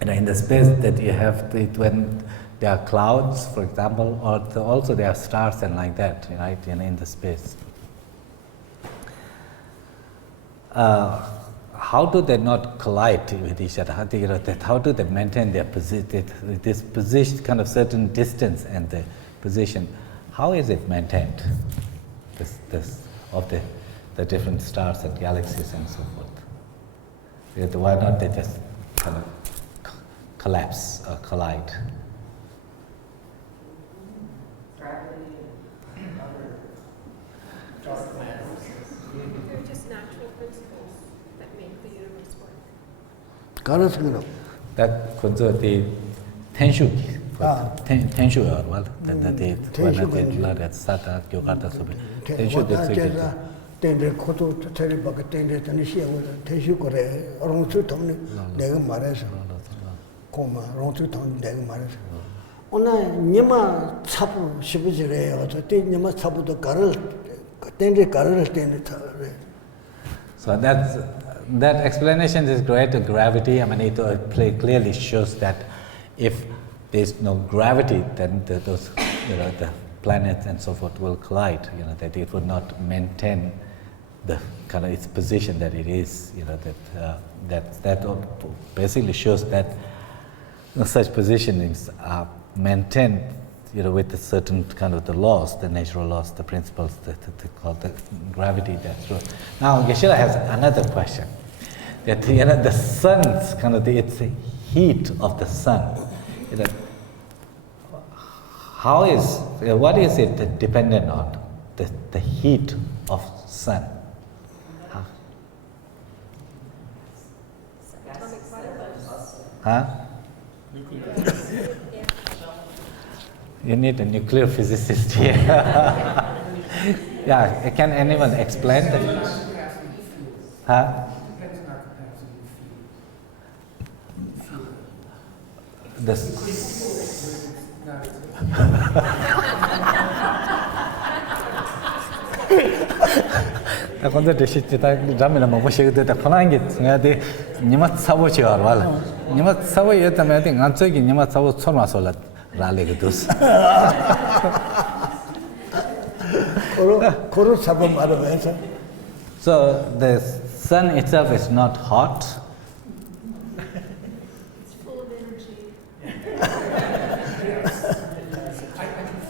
in the space that you have, when there are clouds, for example, or also there are stars and like that, right? In the space. How do they not collide with each other? How do they maintain their this position, kind of certain distance and the position? How is it maintained? This of the different stars and galaxies and so forth. Why not they just kind of collapse or collide? They're just natural principles that make the universe work. Karasgino. That consider tenshu or well, that they that sata yogarta sobe. Tenshu de Tendre koto teri baka tendre tani siya tenshu kore rongchu tamni dega marasa. Koma rongchu tamni dega marasa. Ona nima chapu shibujire oto te nima chapu to karal tendre karal tendre tare. So that explanation is great. Gravity. I mean, it clearly shows that if there's no gravity, then those the planets and so forth will collide. That it would not maintain the kind of its position that it is. That basically shows that such positionings are maintained. With a certain kind of the laws, the natural laws, the principles that called the gravity. That's true. Now, Geshe has another question. That the sun's kind of it's the heat of the sun. What is it dependent on? The heat of sun. Atomic particles. Huh? You need a nuclear physicist here. Yeah, can anyone explain that? Huh? Quando deixi de estar já me lembro que chega de falar que tinha de nima sabo chegar wala nima sabo é também tem antes que nima sabo chorma solat rale que dos koro sabo maro esa. So the sun itself is not hot. It's full of energy. I can feel the sun right now.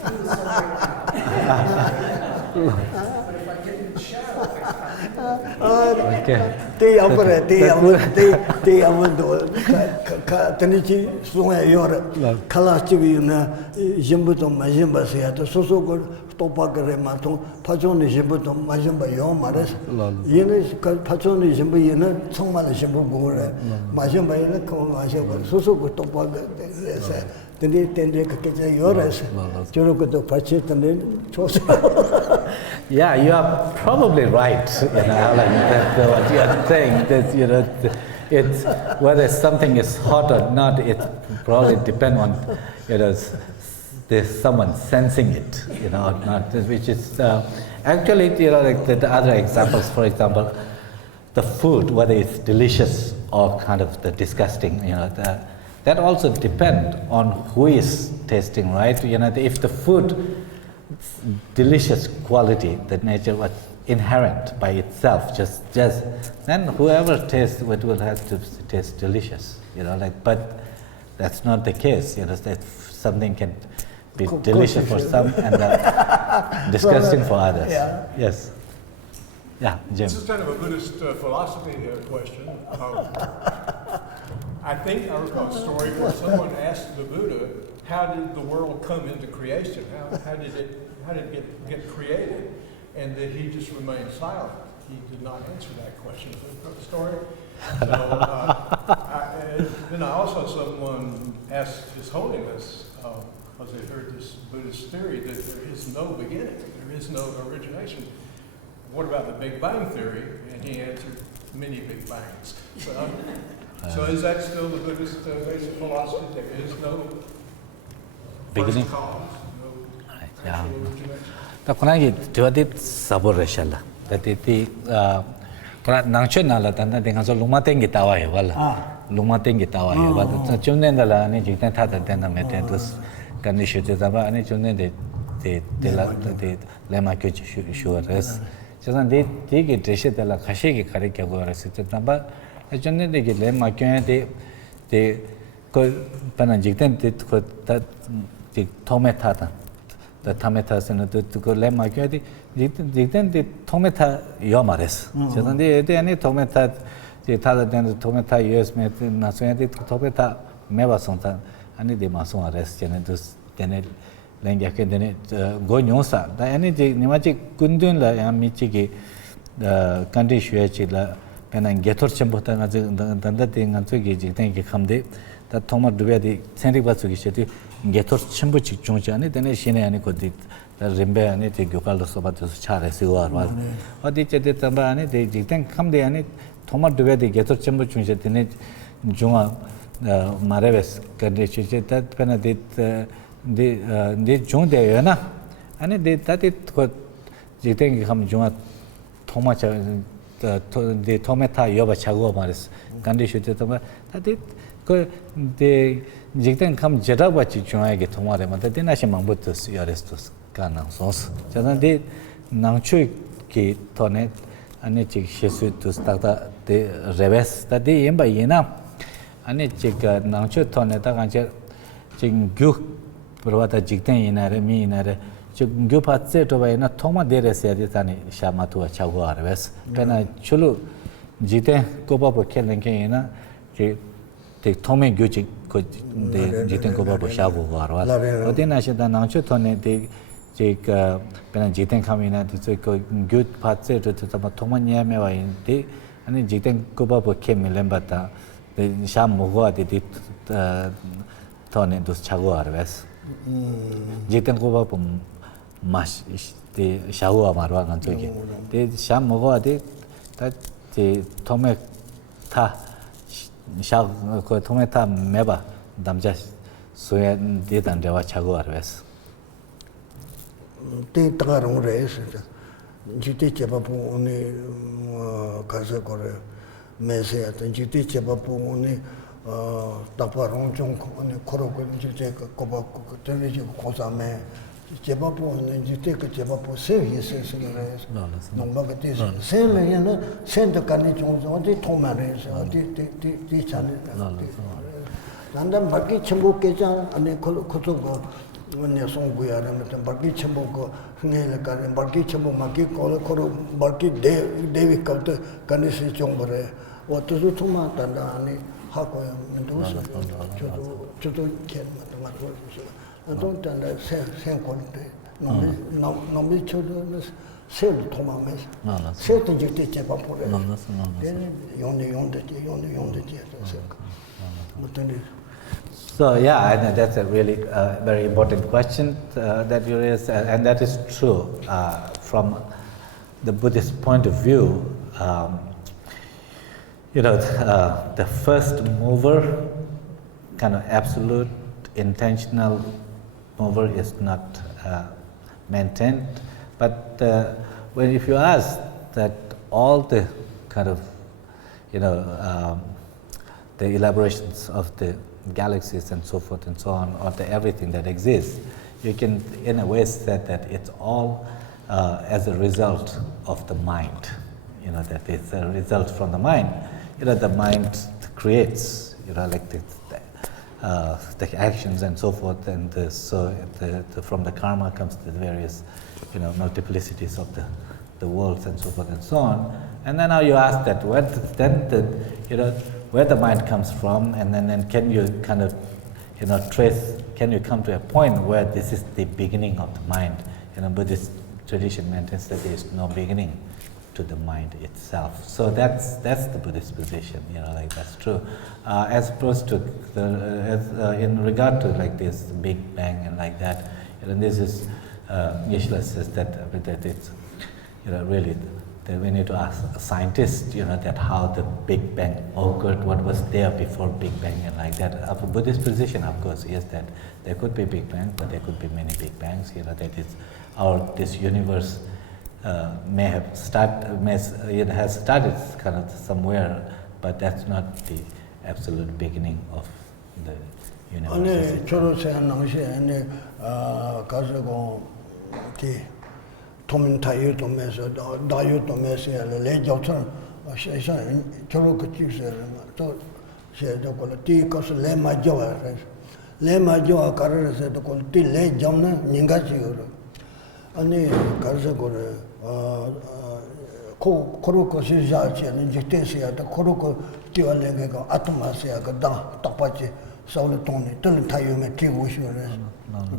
But if I get in the shadow, Okay. Te amado tanichi sunga yora kalachi na jimbuto majimba sia to soso ko topa kare ma to pachoni jimbuto majimba yo mares yene pachoni jimbu yene chongma le jimbu gore majimba yene ko majimba soso ko topa se tende ke yora se joro ko to pachi tende chosa. Yeah, you are probably right. Like that, what you are saying, that it's whether something is hot or not. It probably depends on there's someone sensing it, or not. Which is actually, like the other examples. For example, the food, whether it's delicious or kind of the disgusting. That also depends on who is tasting, right? If the food delicious quality, that nature was inherent by itself, just then whoever tastes it will have to taste delicious, but that's not the case, that something can be delicious for some and disgusting for others. Yeah. Yes. Yeah, Jim. This is kind of a Buddhist philosophy question. I think I recall a story where someone asked the Buddha, how did the world come into creation? How did it get created? And that he just remained silent. He did not answer that question. The story. So, then I also someone asked His Holiness, because they heard this Buddhist theory that there is no beginning, there is no origination. What about the Big Bang theory? And he answered, many Big Bangs. So is that still the Buddhist basic philosophy? There is no Beginning. first cause, no Yeah. actual origination? Ta kunagi tiwadit sabur reshala. Tati kuna nangcho nala tanda dengan so lumatengi tawa ya wala. Lumatengi tawa ya wala. Chumnen dala ani jikten thata tenda meten tus kandi shute taba ani chumnen de la de lema kyo shuares. Jasan de ki dreshe dala khashi ki kare kya go rasi tamba. Chumnen de ki lema kyo de ko pana jikten de ko ta de thome thata. The Tameta Senator to go Lema Gadi, then the Tometa Yomares. So then the any Tometa, the Tala then the Tometa US met Nationality Tometa Mevasonta, and the Mason arrest and then Langaka then it go Nyosa. The energy Nimachi Kundunla and Michigi, the country Shuachilla, and Getor Chambota, than that thing and Twigi, thank you come day. That Thomas Duvet, Sandy Batsuki, Getor Chimbuchi Chunchani, then a Shine and Kodi, the Rimbe and it, Gokal Sobatus Charles, you are one. What did you Tambani? They then come there and it, Thomas Duvet, the Getor Chimbuchi, then it, Juma Mareves, Kadrichi, that Benedict, the June de Yana, and it did that it could, you think come Juma Thomas, the Tometa Yoba Chago Maris, Kandishi, that it. The Jikten come Jerabachi Chunai get tomorrow, but the Nashimabutus, Yarestus, Kana sauce. Jadan did Nangchui ki tonet, and it chick to start the reverse that day in by Yena, and it chick Nangchu toneta and chick Guk, Provata Jikten in a remi in a Gupatse to Vayana Toma de Resetani Shamatu Chagua reverse. Pena Chulu Jite Kopa Kelenkaina. The Tommy Gucci could the Jitan Koba Shabu or what? But then I said, Nancho Tone, they take Pen Jitan coming at the good parts to Tomania Meva in the and then Jitan Koba came in Lembata, the Sham Mogoa did Tone to Chaguar West. Jitan Koba Mash the Shahua Marwan and Toki. The Sham Mogoa did that the Tome Ta. Shall Tometa Meba, Damja Suya did and Deva Chago Arves. They Tagarong race, Jiti Chepapu only Kazakore, Mese, and Jiti Chepapu only Taparong Junk, only Koroko, Jite Koba, Television Kosame, Chepapu, and Jite Chepapu, say he says in the race. No, Bagatis, send the Kanichons, or the Tomares, or the channel. And then Baki Chambukeja and the Kotogo, when you're so we are Baki Chambuko, Nelakan, and Baki Chambu Maki, Koro, Baki David Kauta, Kanisi Chombore, what to do to Matanda, Hakoyam, and to get mathematics. I don't understand same quality. No, me children sell Thomas. Certain you teach about it. Then you only own the So yeah, I think that's a really very important question that you raised, and that is true from the Buddhist point of view. The first mover, kind of absolute, intentional mover is not maintained, but if you ask that all the kind of the elaborations of the galaxies and so forth and so on, or everything that exists, you can in a way say that it's all as a result of the mind. That it's a result from the mind. The mind creates. Like the actions and so forth, and so from the karma comes the various, multiplicities of the worlds and so forth and so on. And then now you ask that where the mind comes from, and then can you kind of trace? Can you come to a point where this is the beginning of the mind? Buddhist tradition maintains that there is no beginning to the mind itself. So that's the Buddhist position. That's true. As opposed to in regard to like this Big Bang and like that, this is Geshe says that it's really that we need to ask scientists, that how the Big Bang occurred, what was there before Big Bang and like that. A Buddhist position, of course, is that there could be Big Bang, but there could be many Big Bangs. That is, this universe has started kind of somewhere, but that's not the absolute beginning of the universe. Tomin tayo to meso, dayo to meso, le jautan, choro kuchise, to se to kola ti kos le majoa, karase to kola ti le jamna ningachi oro. Ani karase kore koro kosi jachi, ni jitesi ata koro ko tiwa lenge ko atomasi aga da tapachi saule toni, tel tayo me ti wushu res.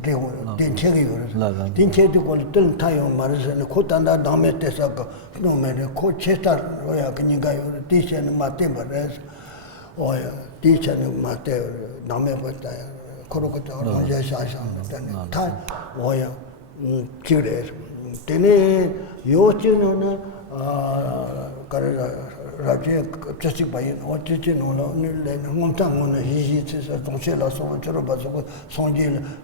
Din chegi ores. Din chegi ko tel tayo maris ne ko tanda dame tesa ko no me ko chesta roya kini ga yor ti chen mate bares. Oya ti chen mate dame bata koro ko ta ro ja sha sha ta oya chire. Tene yo chino na kare raje chasi bayin o chichi no no le ngomtang no hi chisa tongche la so choro ba so sonje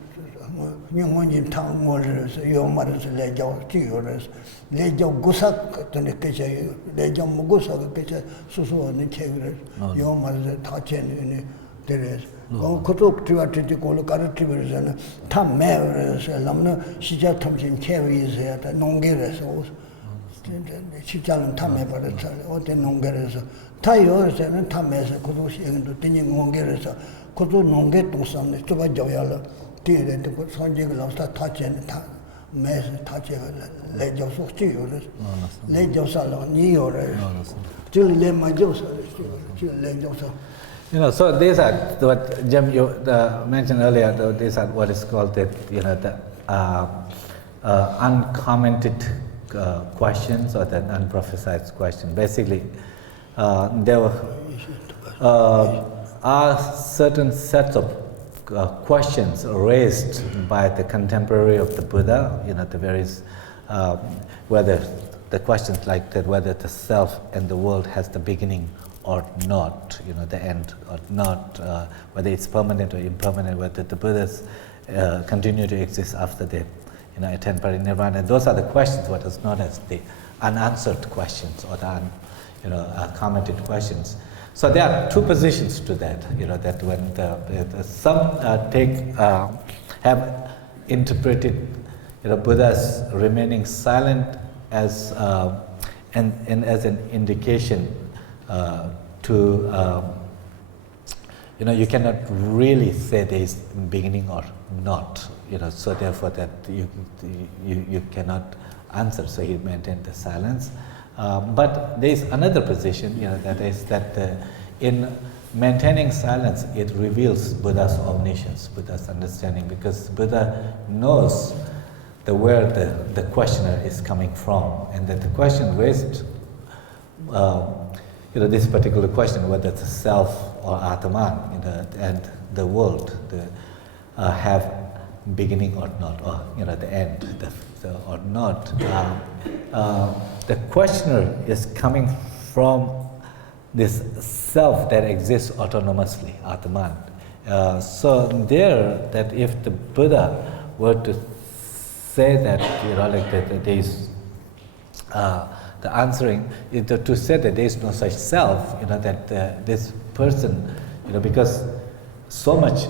nyongoni tang mo yo maris le jaw ti yores le jaw gusak to ne keche le jaw mo gusak keche susu ne chegre yo maris ta chen ne teres ko kotok tiwati ko lo kar tiberzana ta me se lamna sija thamjin chewi se ta nongere so 시장은 탐해 버렸어. 어디 농계에서 타요에서는 탐해서 그것이 인도 되니 농계에서 그것도 농계 동산에 좀 줘야라. 뒤에 또 선지가 나서 타체는 타 매서 타체가 레저 속지요를 레저살로 니요를 줄레 마저서 레저서. So these are what Jim you mentioned earlier. These are what is called the the uncommented questions or the unprophesied question. Basically, there are certain sets of questions raised by the contemporary of the Buddha. The various whether the questions like that, whether the self and the world has the beginning or not, the end or not, whether it's permanent or impermanent, whether the Buddhas continue to exist after they attain parinirvana. Those are the questions, what is known as the unanswered questions or the commented questions. So there are two positions to that. That when some have interpreted Buddha's remaining silent as as an indication to you cannot really say there is beginning or not. So therefore that you cannot answer. So he maintained the silence. But there is another position, that is that in maintaining silence, it reveals Buddha's omniscience, Buddha's understanding, because Buddha knows where the questioner is coming from, and that the question raised, this particular question, whether the self or Atman, and the world, have beginning or not, or the end, or not. The questioner is coming from this self that exists autonomously, Atman. So that if the Buddha were to say that, that there is the answering is to say that there is no such self, that this person, because so much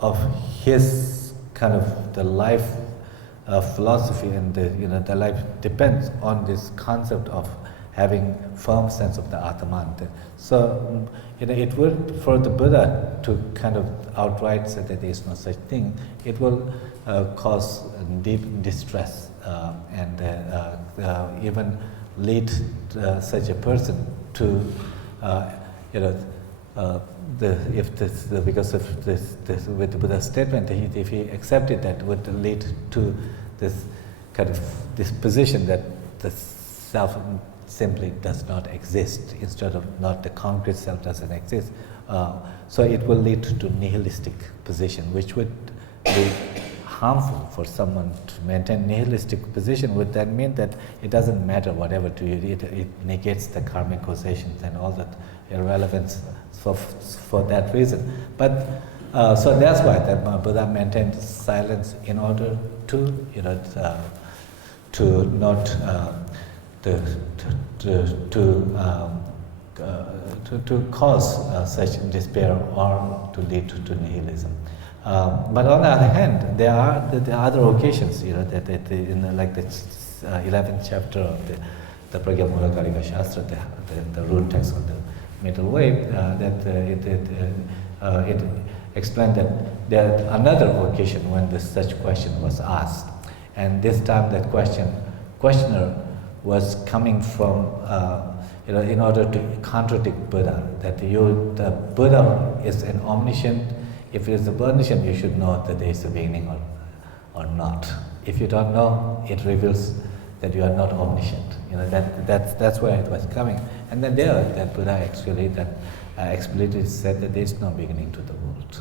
of his kind of the life philosophy and the life depends on this concept of having firm sense of the Atman. So, it would, for the Buddha to kind of outright say that there is no such thing, it will cause deep distress and even lead such a person to, because of this with the Buddha's statement, if he accepted that, would lead to this kind of this position that the self simply does not exist, instead of not the concrete self doesn't exist. So it will lead to nihilistic position, which would be harmful for someone to maintain nihilistic position. Would that mean that it doesn't matter whatever to you, it negates the karmic causations and all that irrelevance for that reason. But so that's why that Buddha maintained silence in order to to not to cause such despair or to lead to nihilism. But on the other hand, there are other occasions, that in like the 11th chapter of the Pragyamula Karika Shastra, the root text of the middle way, that it explained that there another occasion when such question was asked, and this time that questioner was coming from in order to contradict Buddha, that the Buddha is an omniscient. If it is a omniscient, you should know that there is a beginning or not. If you don't know, it reveals that you are not omniscient. That's where it was coming. And then that Buddha actually explicitly said that there is no beginning to the world.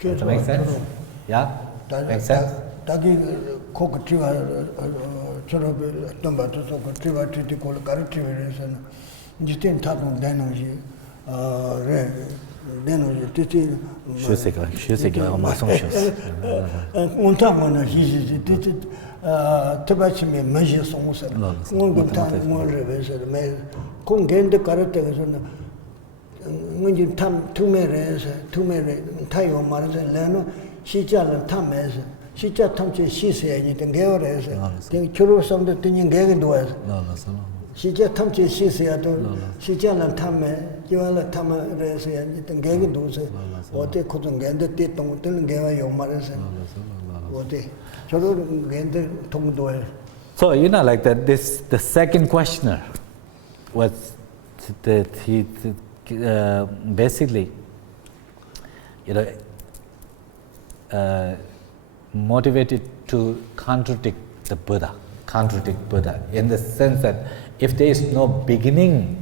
Does that make sense? Yeah? Make sense? So, like that, the second questioner was that he basically, motivated to contradict Buddha, in the sense that if there is no beginning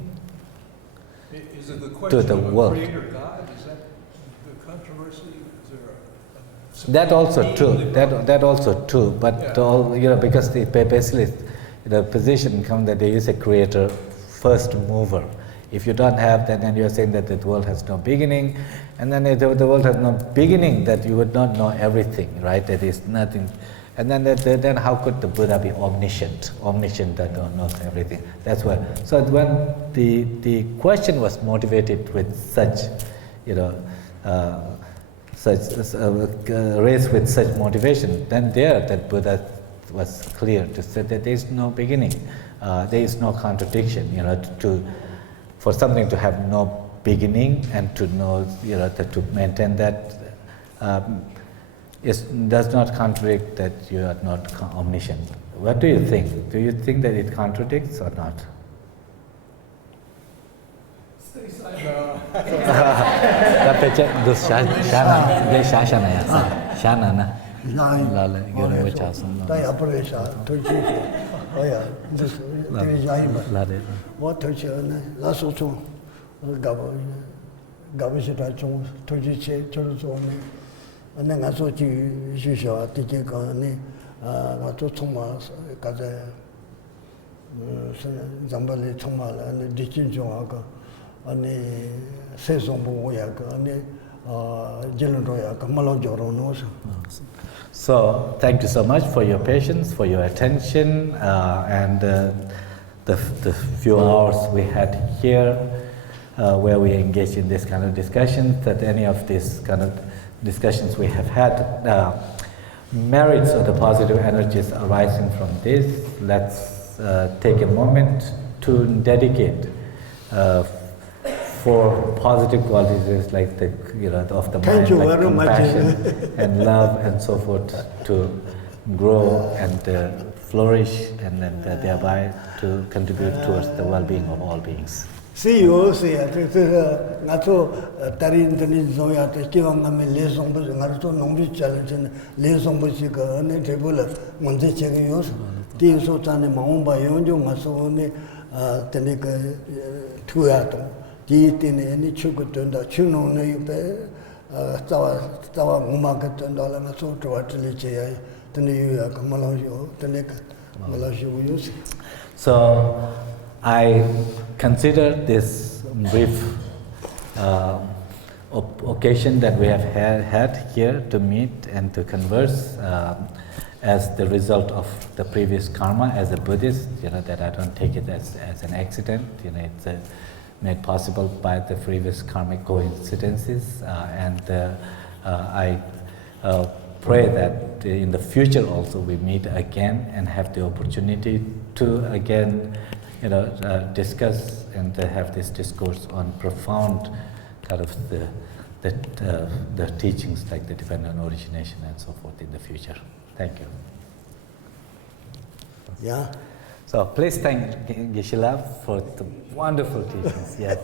is it the to the of world. Creator God? Is that the controversy? Is there that also true. That also true. But yeah. Because basically the position comes that there is a creator, first mover. If you don't have that, then you are saying that the world has no beginning, and then if the world has no beginning, that you would not know everything, right? That is nothing. And then how could the Buddha be omniscient that knows everything? That's why. So when the question was motivated with such, raised with such motivation, then that Buddha was clear to say that there is no beginning, there is no contradiction. For something to have no beginning and to know, that to maintain that. Does not contradict that you are not omniscient. What do you think? Do you think that it contradicts or not? And then I saw you did you go and I told Thomas, got a Zambali Tomal and the Dickinjoaga and the Saison Boyaga and the Jelanoyaka, Malojoro knows. So, thank you so much for your patience, for your attention, and the few hours we had here where we engaged in this kind of discussions, that any of this kind of discussions we have had, merits of the positive energies arising from this, let's take a moment to dedicate for positive qualities like the of the Thank mind, you like very much. compassion and love and so forth, to grow and flourish, and then thereby to contribute towards the well-being of all beings. See you, see ya. Ngato tarin tani zoya te kiwang ngame le songbo ngato nongbi challenge le songbo si ka ne tebula monte chege yos. Ti so tane maumba yonjo ngaso ne tane ka tuya to. Ti tine ni chuko tunda chuno ne yupe tawa nguma ka tunda la ngaso to atli che ya tane yu ya kamalo yo tane ka malo yo yos. So I consider this brief occasion that we have had here to meet and to converse as the result of the previous karma. As a Buddhist, that I don't take it as an accident. It's made possible by the previous karmic coincidences, and I pray that in the future also we meet again and have the opportunity to again discuss and have this discourse on profound kind of the teachings like the dependent origination and so forth in the future. Thank you. Yeah. So please thank Geshe for the wonderful teachings. Yes.